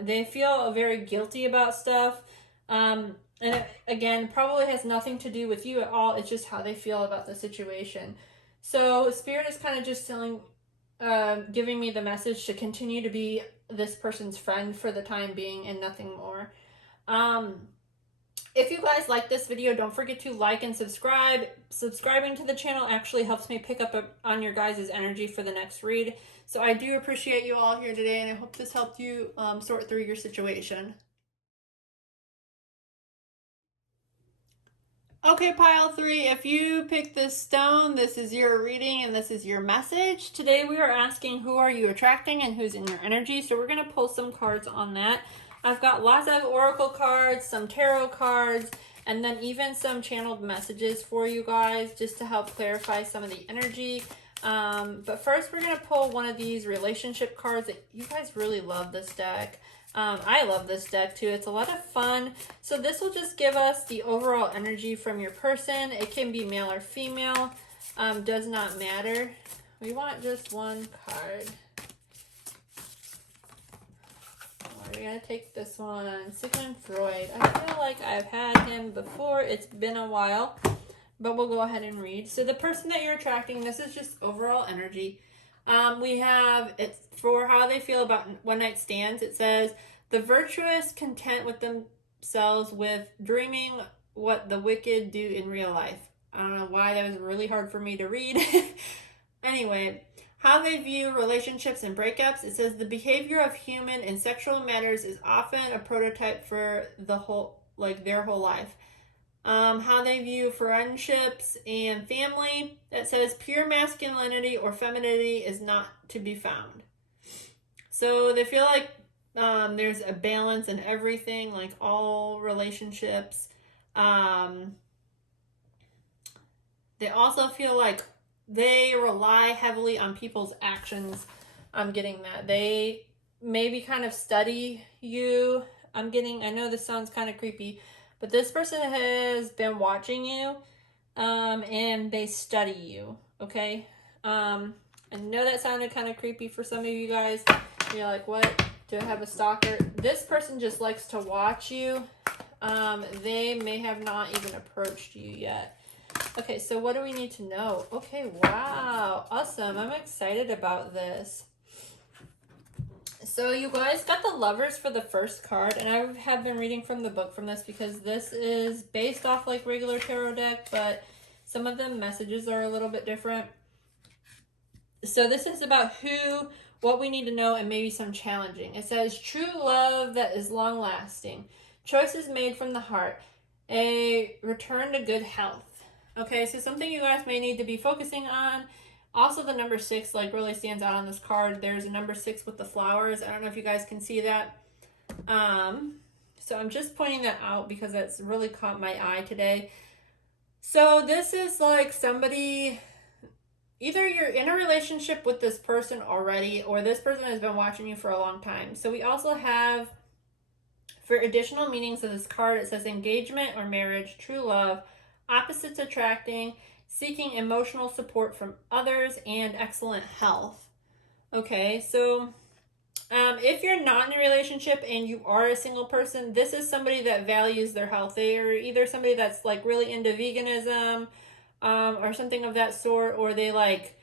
They feel very guilty about stuff. And it, again, probably has nothing to do with you at all. It's just how they feel about the situation. So Spirit is kind of just giving me the message to continue to be this person's friend for the time being and nothing more. If you guys like this video, don't forget to like and subscribe. Subscribing to the channel actually helps me pick up on your guys' energy for the next read. So I do appreciate you all here today, and I hope this helped you sort through your situation. Okay, pile 3, if you picked this stone, this is your reading and this is your message. Today we are asking, who are you attracting and who's in your energy? So we're going to pull some cards on that. I've got lots of oracle cards, some tarot cards, and then even some channeled messages for you guys just to help clarify some of the energy. But first we're going to pull one of these relationship cards. That you guys really love this deck. I love this deck too. It's a lot of fun. So this will just give us the overall energy from your person. It can be male or female. Does not matter. We want just one card. We're going to take this one. Sigmund Freud. I feel like I've had him before. It's been a while. But we'll go ahead and read. So the person that you're attracting, this is just overall energy. We have, it's for how they feel about one night stands. It says, the virtuous content with themselves with dreaming what the wicked do in real life. I don't know why that was really hard for me to read. Anyway, how they view relationships and breakups. It says, the behavior of human and sexual matters is often a prototype for the whole, like their whole life. How they view friendships and family. That says pure masculinity or femininity is not to be found. So they feel like there's a balance in everything, like all relationships. They also feel like they rely heavily on people's actions. I'm getting that. They maybe kind of study you. I know this sounds kind of creepy, but this person has been watching you, and they study you, okay? I know that sounded kind of creepy for some of you guys. You're like, what Do I have a stalker? This person just likes to watch you. They may have not even approached you yet. Okay, so what do we need to know? Okay, wow. Awesome. I'm excited about this. So you guys got the Lovers for the first card, and I have been reading from the book from this because this is based off like regular tarot deck, but some of the messages are a little bit different. So this is about who, what we need to know, and maybe some challenging. It says, true love that is long-lasting. Choices made from the heart. A return to good health. Okay, so something you guys may need to be focusing on. Also, the number 6 like really stands out on this card. There's a number 6 with the flowers. I don't know if you guys can see that. So I'm just pointing that out because that's really caught my eye today. So this is like somebody, either you're in a relationship with this person already, or this person has been watching you for a long time. So we also have, for additional meanings of this card, it says engagement or marriage, true love, opposites attracting, seeking emotional support from others, and excellent health. Okay, so if you're not in a relationship and you are a single person, this is somebody that values their health. They are either somebody that's like really into veganism, or something of that sort, or they like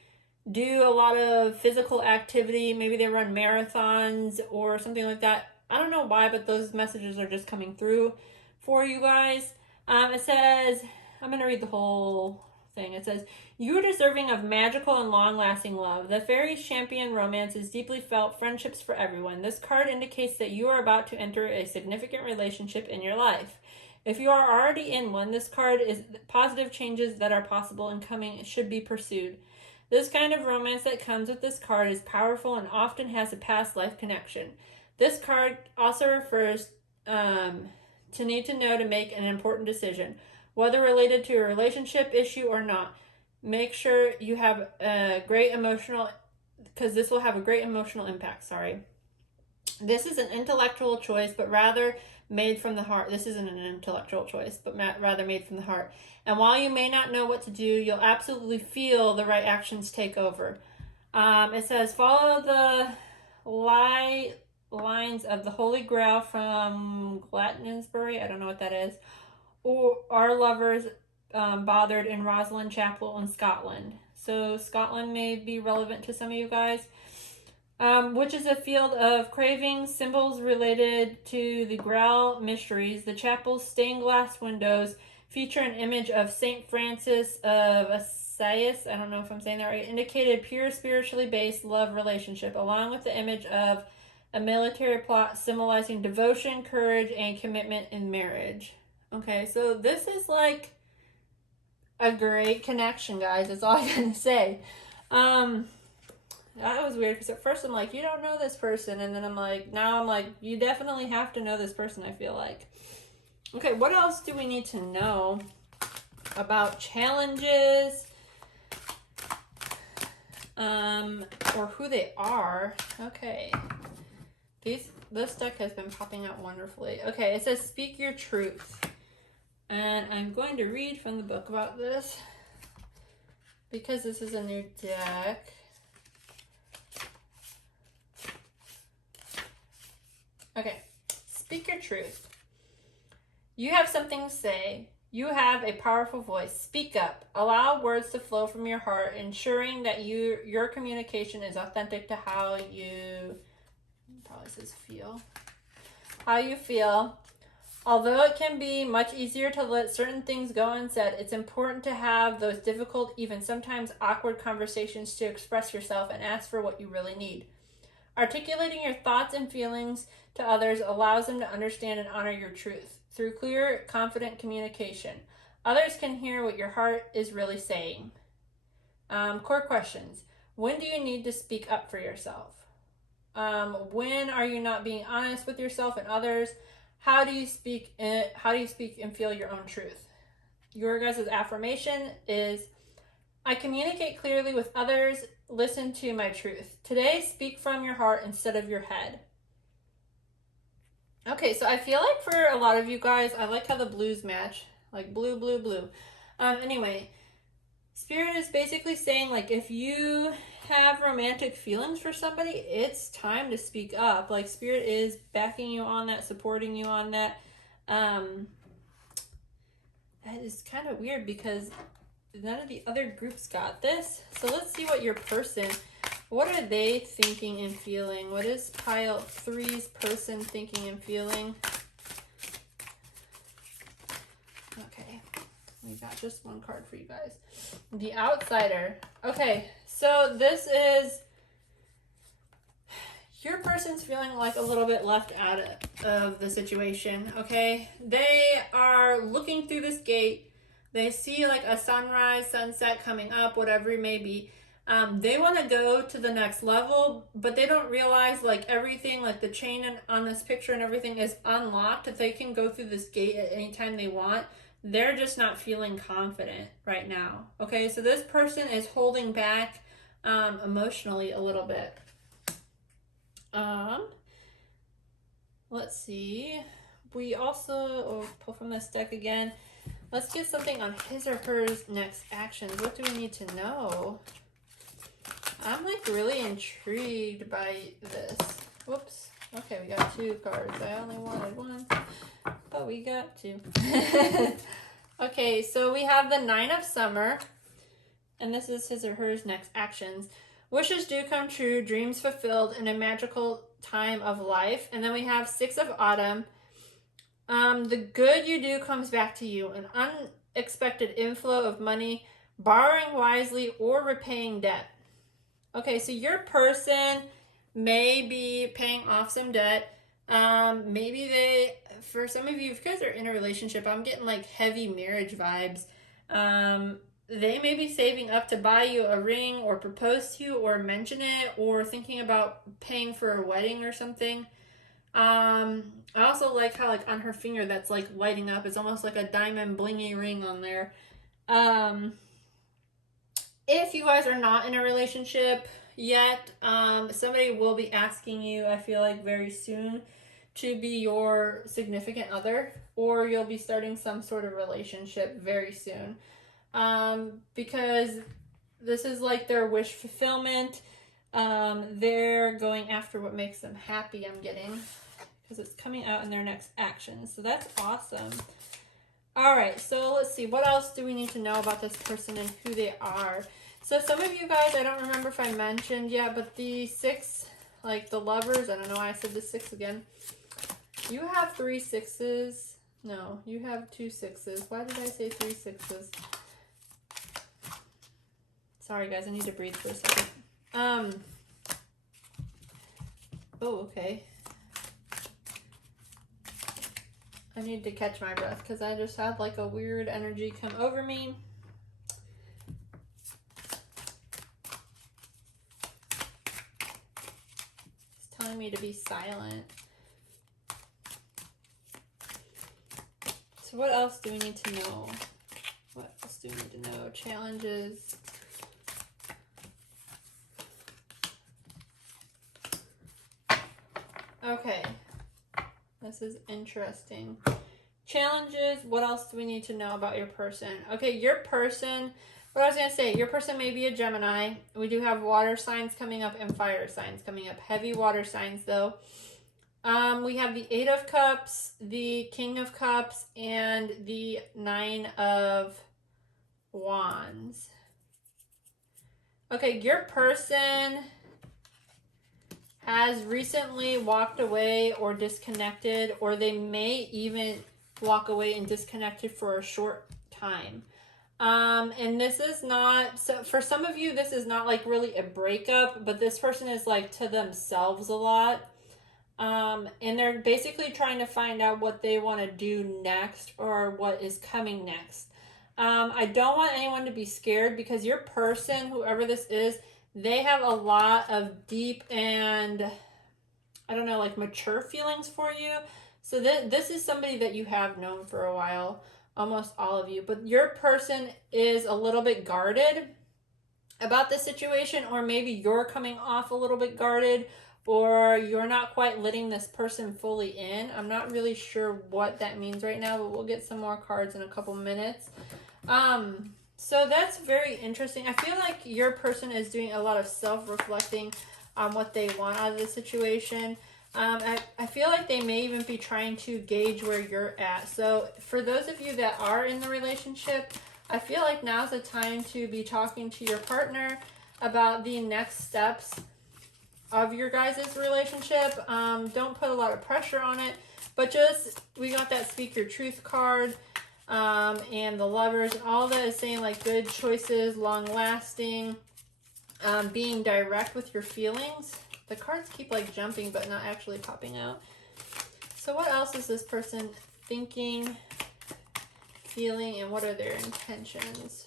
do a lot of physical activity. Maybe they run marathons or something like that. I don't know why, but those messages are just coming through for you guys. It says, I'm going to read the whole thing. It says, you are deserving of magical and long-lasting love. The fairies champion romance is deeply felt, friendships for everyone. This card indicates that you are about to enter a significant relationship in your life. If you are already in one, this card is positive changes that are possible and coming should be pursued. This kind of romance that comes with this card is powerful and often has a past life connection. This card also refers to need to know to make an important decision, whether related to a relationship issue or not. Make sure you have a great emotional, because this will have a great emotional impact, sorry. This is an intellectual choice, but rather made from the heart. This isn't an intellectual choice, but rather made from the heart. And while you may not know what to do, you'll absolutely feel the right actions take over. It says, follow the lines of the Holy Grail from Glastonbury. I don't know what that is. Or our lovers bothered in Rosslyn Chapel in Scotland. So Scotland may be relevant to some of you guys. Which is a field of cravings, symbols related to the Grail mysteries. The chapel's stained glass windows feature an image of St. Francis of Assisi, I don't know if I'm saying that right, indicated pure spiritually based love relationship, along with the image of a military plot symbolizing devotion, courage, and commitment in marriage. Okay, so this is like a great connection, guys. That's all I can say. That was weird because at first I'm like, you don't know this person. And then now I'm like, you definitely have to know this person, I feel like. Okay, what else do we need to know about challenges? Or who they are. Okay. This deck has been popping out wonderfully. Okay, it says speak your truth. And I'm going to read from the book about this because this is a new deck. Okay, speak your truth. You have something to say. You have a powerful voice. Speak up. Allow words to flow from your heart, ensuring that your communication is authentic to how you, probably says feel, how you feel. Although it can be much easier to let certain things go unsaid, it's important to have those difficult, even sometimes awkward conversations to express yourself and ask for what you really need. Articulating your thoughts and feelings to others allows them to understand and honor your truth through clear, confident communication. Others can hear what your heart is really saying. Core questions. When do you need to speak up for yourself? When are you not being honest with yourself and others? How do you speak and feel your own truth? Your guys' affirmation is, I communicate clearly with others. Listen to my truth. Today, speak from your heart instead of your head. Okay, so I feel like for a lot of you guys, I like how the blues match. Like blue, blue, blue. Anyway, Spirit is basically saying, like, if you have romantic feelings for somebody, it's time to speak up. Like, Spirit is backing you on that, supporting you on that. That is kind of weird because none of the other groups got this. So let's see what your person, what are they thinking and feeling? What is pile 3's person thinking and feeling? Okay, we got just one card for you guys. The Outsider. Okay, so this is your person's feeling like a little bit left out of the situation, okay? They are looking through this gate. They see like a sunrise, sunset coming up, whatever it may be. They want to go to the next level, but they don't realize like everything, like the chain on this picture and everything is unlocked. That they can go through this gate at any time they want. They're just not feeling confident right now. Okay, so this person is holding back emotionally a little bit. Let's see. We also pull from this deck again. Let's get something on his or hers next actions. What do we need to know? I'm like really intrigued by this. Whoops. Okay, we got 2 cards. I only wanted 1, but we got 2. Okay, so we have the 9 of Summer, and this is his or hers next actions. Wishes do come true, dreams fulfilled in a magical time of life. And then we have 6 of Autumn. The good you do comes back to you. An unexpected inflow of money, borrowing wisely, or repaying debt. Okay, so your person may be paying off some debt. Maybe they, for some of you, if you guys are in a relationship, I'm getting like heavy marriage vibes. They may be saving up to buy you a ring or propose to you or mention it or thinking about paying for a wedding or something. I also like how like on her finger that's like lighting up. It's almost like a diamond blingy ring on there. If you guys are not in a relationship yet, somebody will be asking you, I feel like very soon, to be your significant other, or you'll be starting some sort of relationship very soon. Because this is like their wish fulfillment. They're going after what makes them happy, I'm getting, because it's coming out in their next action. So that's awesome. All right, so let's see. What else do we need to know about this person and who they are? So some of you guys, I don't remember if I mentioned yet, but the 6, like the lovers, I don't know why I said the 6 again. You have 3 6s. No, you have 2 6s. Why did I say 3 6s? Sorry, guys, I need to breathe for a second. Oh, okay. I need to catch my breath because I just had like a weird energy come over me. It's telling me to be silent. So what else do we need to know? What else do we need to know? Challenges. Okay, this is interesting. Challenges, what else do we need to know about your person? Okay, your person, what I was going to say, your person may be a Gemini. We do have water signs coming up and fire signs coming up. Heavy water signs, though. We have the 8 of Cups, the King of Cups, and the 9 of Wands. Okay, your person has recently walked away or disconnected, or they may even walk away and disconnected for a short time. And this is not, so for some of you, this is not like really a breakup, but this person is like to themselves a lot. And they're basically trying to find out what they want to do next or what is coming next. I don't want anyone to be scared because your person, whoever this is, they have a lot of deep and, I don't know, like mature feelings for you. So this is somebody that you have known for a while, almost all of you. But your person is a little bit guarded about the situation, or maybe you're coming off a little bit guarded, or you're not quite letting this person fully in. I'm not really sure what that means right now, but we'll get some more cards in a couple minutes. So that's very interesting. I feel like your person is doing a lot of self-reflecting on what they want out of the situation. I feel like they may even be trying to gauge where you're at. So for those of you that are in the relationship, I feel like now's the time to be talking to your partner about the next steps of your guys' relationship. Don't put a lot of pressure on it, but just, we got that Speak Your Truth card, and the Lovers, and all that is saying like good choices, long lasting, being direct with your feelings. The cards keep like jumping but not actually popping out. So what else is this person thinking, feeling, and what are their intentions?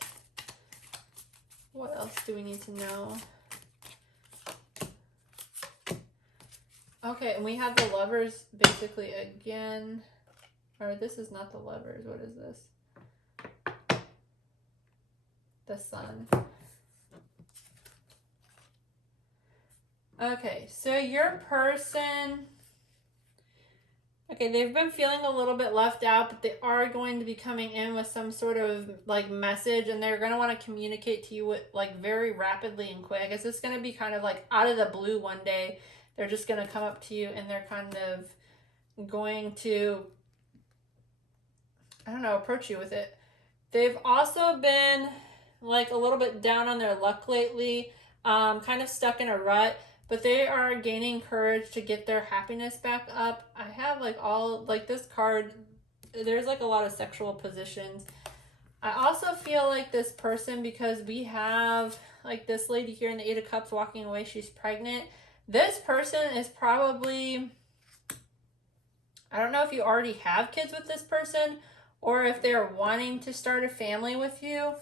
What else do we need to know? Okay, and we have the Lovers basically again. Or this is not the Lovers. What is this? The Sun. Okay, so your person, okay, they've been feeling a little bit left out, but they are going to be coming in with some sort of like message, and they're going to want to communicate to you with, like, very rapidly and quick. It's just going to be kind of like out of the blue one day. They're just going to come up to you and they're kind of going to, I don't know, approach you with it. They've also been like a little bit down on their luck lately, kind of stuck in a rut, but they are gaining courage to get their happiness back up. I have like all, like this card, there's like a lot of sexual positions. I also feel like this person, because we have like this lady here in the Eight of Cups walking away, she's pregnant. This person is probably, I don't know if you already have kids with this person or if they're wanting to start a family with you.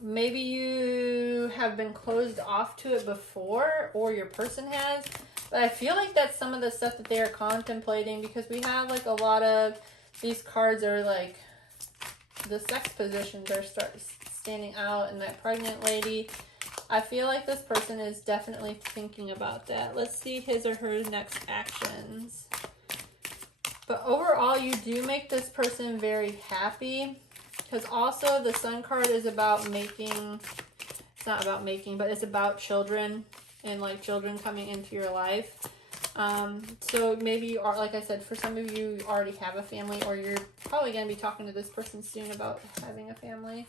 Maybe you have been closed off to it before, or your person has, but I feel like that's some of the stuff that they are contemplating, because we have like a lot of these cards are like the sex positions are standing out, and that pregnant lady. I feel like this person is definitely thinking about that. Let's see his or her next actions. But overall, you do make this person very happy. Because also the Sun card is about making, it's not about making, but it's about children and like children coming into your life. So maybe you are, like I said, for some of you, you already have a family, or you're probably going to be talking to this person soon about having a family.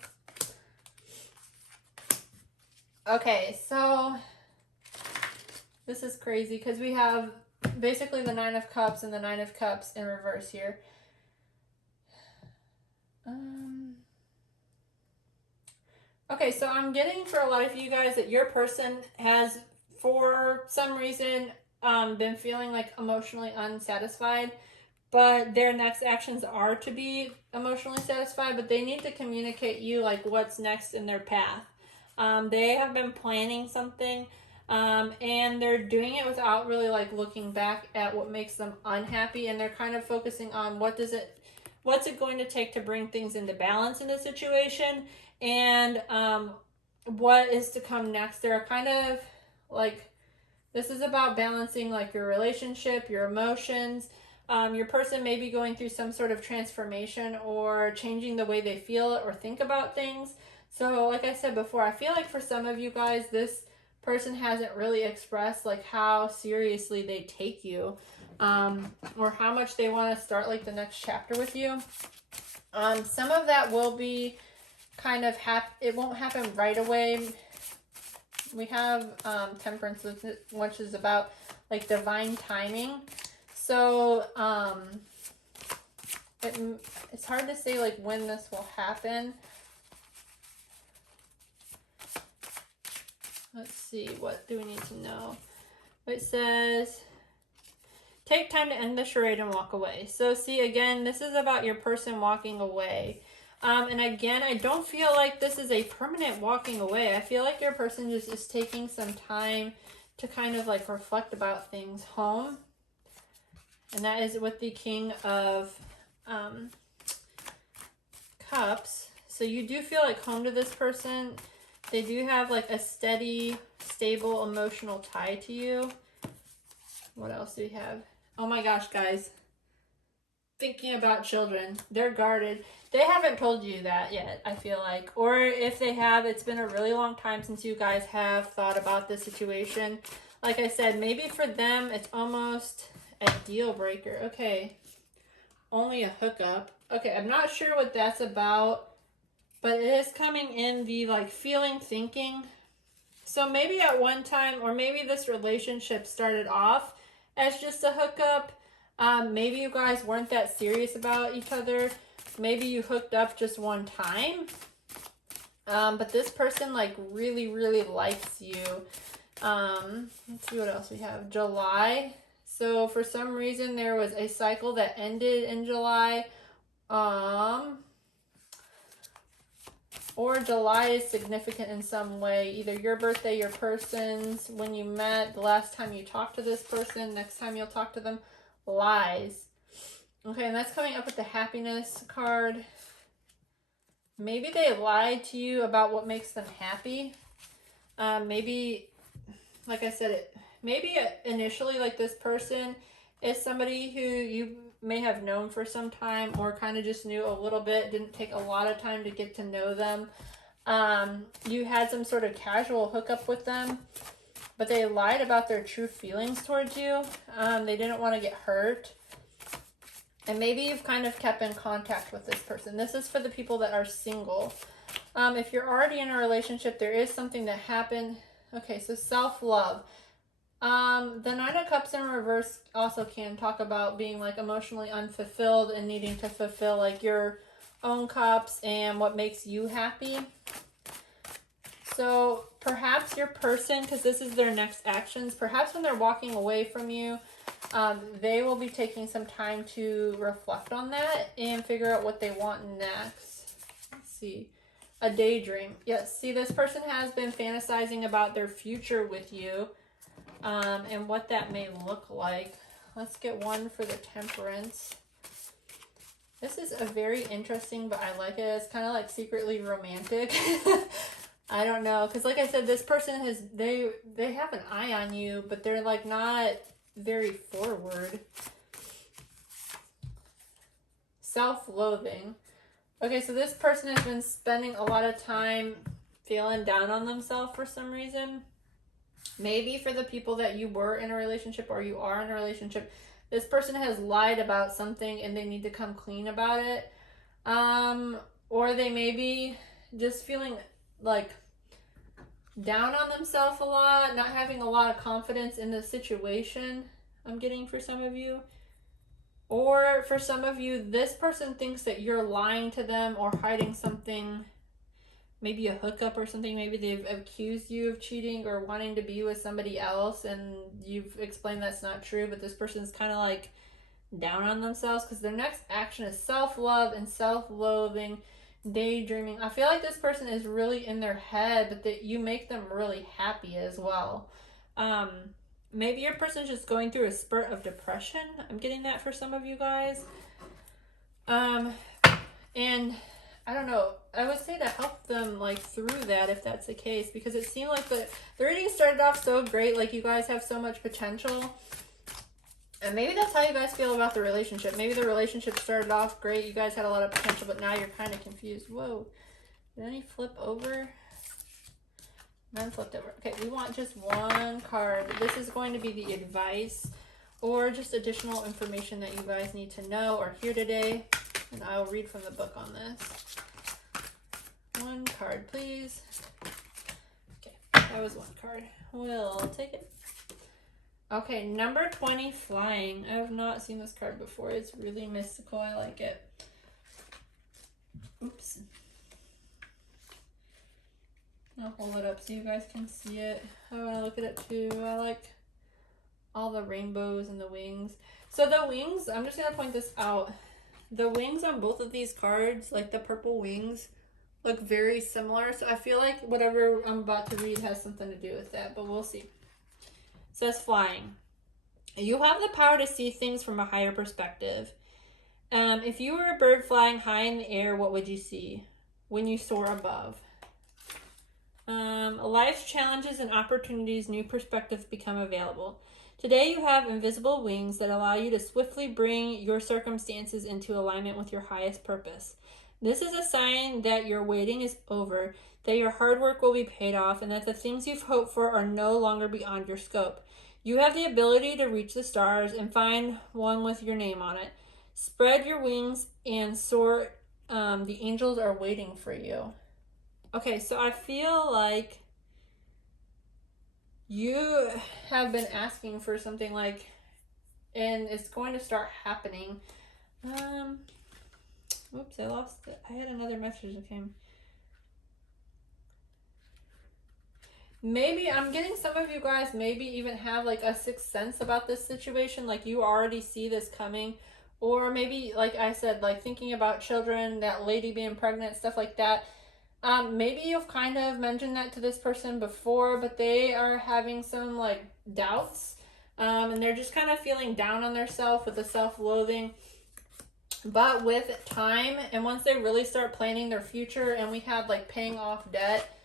Okay, so this is crazy because we have basically the Nine of Cups and the Nine of Cups in reverse here. Okay, so I'm getting for a lot of you guys that your person has, for some reason, been feeling like emotionally unsatisfied, but their next actions are to be emotionally satisfied, but they need to communicate you like what's next in their path. They have been planning something, and they're doing it without really like looking back at what makes them unhappy, and they're kind of focusing on what's it going to take to bring things into balance in the situation, and what is to come next. They're kind of like, this is about balancing like your relationship, your emotions. Your person may be going through some sort of transformation or changing the way they feel or think about things. So like I said before, I feel like for some of you guys, this person hasn't really expressed like how seriously they take you, or how much they want to start like the next chapter with you. Some of that will be kind of it won't happen right away. We have Temperance, which is about like divine timing. So it's hard to say like when this will happen. Let's see, what do we need to know? It says, take time to end the charade and walk away. So see, again, this is about your person walking away. And again, I don't feel like this is a permanent walking away. I feel like your person just is taking some time to kind of like reflect about things home. And that is with the King of Cups. So you do feel like home to this person. They do have like a steady, stable emotional tie to you. What else do we have? Oh my gosh, guys. thinking about children. They're guarded. They haven't told you that yet, I feel like. Or if they have, it's been a really long time since you guys have thought about the situation. Like I said, maybe for them, it's almost a deal breaker. Okay. Only a hookup. Okay, I'm not sure what that's about, but it is coming in the like feeling, thinking. So maybe at one time, or maybe this relationship started off as just a hookup. Maybe you guys weren't that serious about each other. Maybe you hooked up just one time. But this person like really, really likes you. Let's see what else we have. July. So for some reason there was a cycle that ended in July. Or July is significant in some way. Either your birthday, your person's, when you met, the last time you talked to this person, next time you'll talk to them. Lies. Okay, and that's coming up with the happiness card. Maybe they lied to you about what makes them happy. Maybe, like I said, maybe initially like this person is somebody who you may have known for some time or kind of just knew a little bit, didn't take a lot of time to get to know them. You had some sort of casual hookup with them, but they lied about their true feelings towards you. They didn't want to get hurt. And maybe you've kind of kept in contact with this person. This is for the people that are single. If you're already in a relationship, there is something that happened. Okay, so self-love. The Nine of Cups in reverse also can talk about being like emotionally unfulfilled and needing to fulfill like your own cups and what makes you happy. So perhaps your person, because this is their next actions, perhaps when they're walking away from you, they will be taking some time to reflect on that and figure out what they want next. Let's see. A daydream. Yes, see, this person has been fantasizing about their future with you. And what that may look like. Let's get one for the Temperance. This is a very interesting, but I like it. It's kind of like secretly romantic. I don't know, because like I said, this person has, they have an eye on you, but they're like not very forward. Self-loathing. Okay, so this person has been spending a lot of time feeling down on themselves for some reason. Maybe for the people that you were in a relationship or you are in a relationship, this person has lied about something and they need to come clean about it. Or they may be just feeling like down on themselves a lot, not having a lot of confidence in the situation, I'm getting for some of you. Or for some of you, this person thinks that you're lying to them or hiding something, maybe a hookup or something. Maybe they've accused you of cheating or wanting to be with somebody else, and you've explained that's not true, but this person's kind of like down on themselves because their next action is self-love and self-loathing, daydreaming. I feel like this person is really in their head, but that you make them really happy as well. Maybe your person's just going through a spurt of depression. I'm getting that for some of you guys. And I don't know, I would say to help them like through that if that's the case, because it seemed like the reading started off so great, like you guys have so much potential. And maybe that's how you guys feel about the relationship. Maybe the relationship started off great, you guys had a lot of potential, but now you're kind of confused. Whoa, did any flip over? None flipped over. Okay, we want just one card. This is going to be the advice or just additional information that you guys need to know or hear today. And I'll read from the book on this. One card, please. Okay, that was one card. We'll take it. Okay, number 20, flying. I have not seen this card before. It's really mystical. I like it. Oops. I'll hold it up so you guys can see it. I want to look at it too. I like all the rainbows and the wings. So the wings, I'm just going to point this out. The wings on both of these cards, like the purple wings, look very similar. So I feel like whatever I'm about to read has something to do with that, but we'll see. It says flying. You have the power to see things from a higher perspective. If you were a bird flying high in the air, what would you see when you soar above? Life's challenges and opportunities, new perspectives become available. Today you have invisible wings that allow you to swiftly bring your circumstances into alignment with your highest purpose. This is a sign that your waiting is over, that your hard work will be paid off, and that the things you've hoped for are no longer beyond your scope. You have the ability to reach the stars and find one with your name on it. Spread your wings and soar. The angels are waiting for you. Okay, so I feel like you have been asking for something like, and it's going to start happening. Whoops, I lost it. I had another message that came. Maybe I'm getting some of you guys maybe even have like a sixth sense about this situation, like you already see this coming, or maybe like I said, like thinking about children, that lady being pregnant, stuff like that. Maybe you've kind of mentioned that to this person before, but they are having some like doubts, and they're just kind of feeling down on themselves with the self-loathing. But with time, and once they really start planning their future, and we have like paying off debt,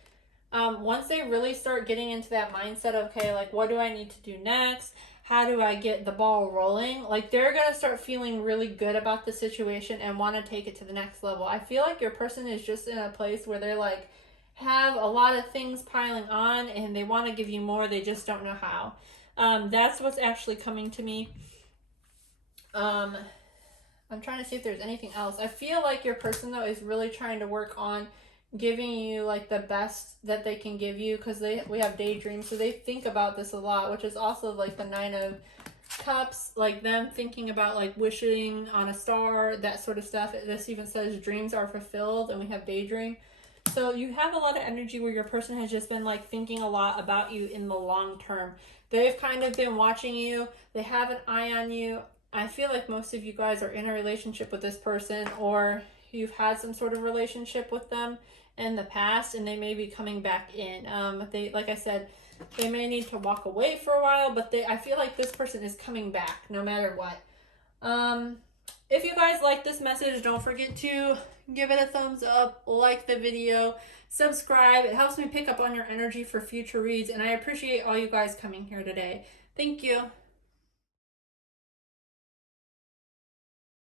once they really start getting into that mindset of, okay, like what do I need to do next? How do I get the ball rolling? Like they're going to start feeling really good about the situation and want to take it to the next level. I feel like your person is just in a place where they're like, have a lot of things piling on and they want to give you more. They just don't know how. That's what's actually coming to me. I'm trying to see if there's anything else. I feel like your person though is really trying to work on giving you like the best that they can give you, because we have daydreams, so they think about this a lot, which is also like the 9 of Cups, like them thinking about like wishing on a star, that sort of stuff. This even says dreams are fulfilled, and we have daydream. So you have a lot of energy where your person has just been like thinking a lot about you in the long term. They've kind of been watching you. They have an eye on you. I feel like most of you guys are in a relationship with this person, or you've had some sort of relationship with them in the past, and they may be coming back in. They, like I said, they may need to walk away for a while, but I feel like this person is coming back no matter what. If you guys like this message, don't forget to give it a thumbs up, like the video, subscribe. It helps me pick up on your energy for future reads, and I appreciate all you guys coming here today. Thank you.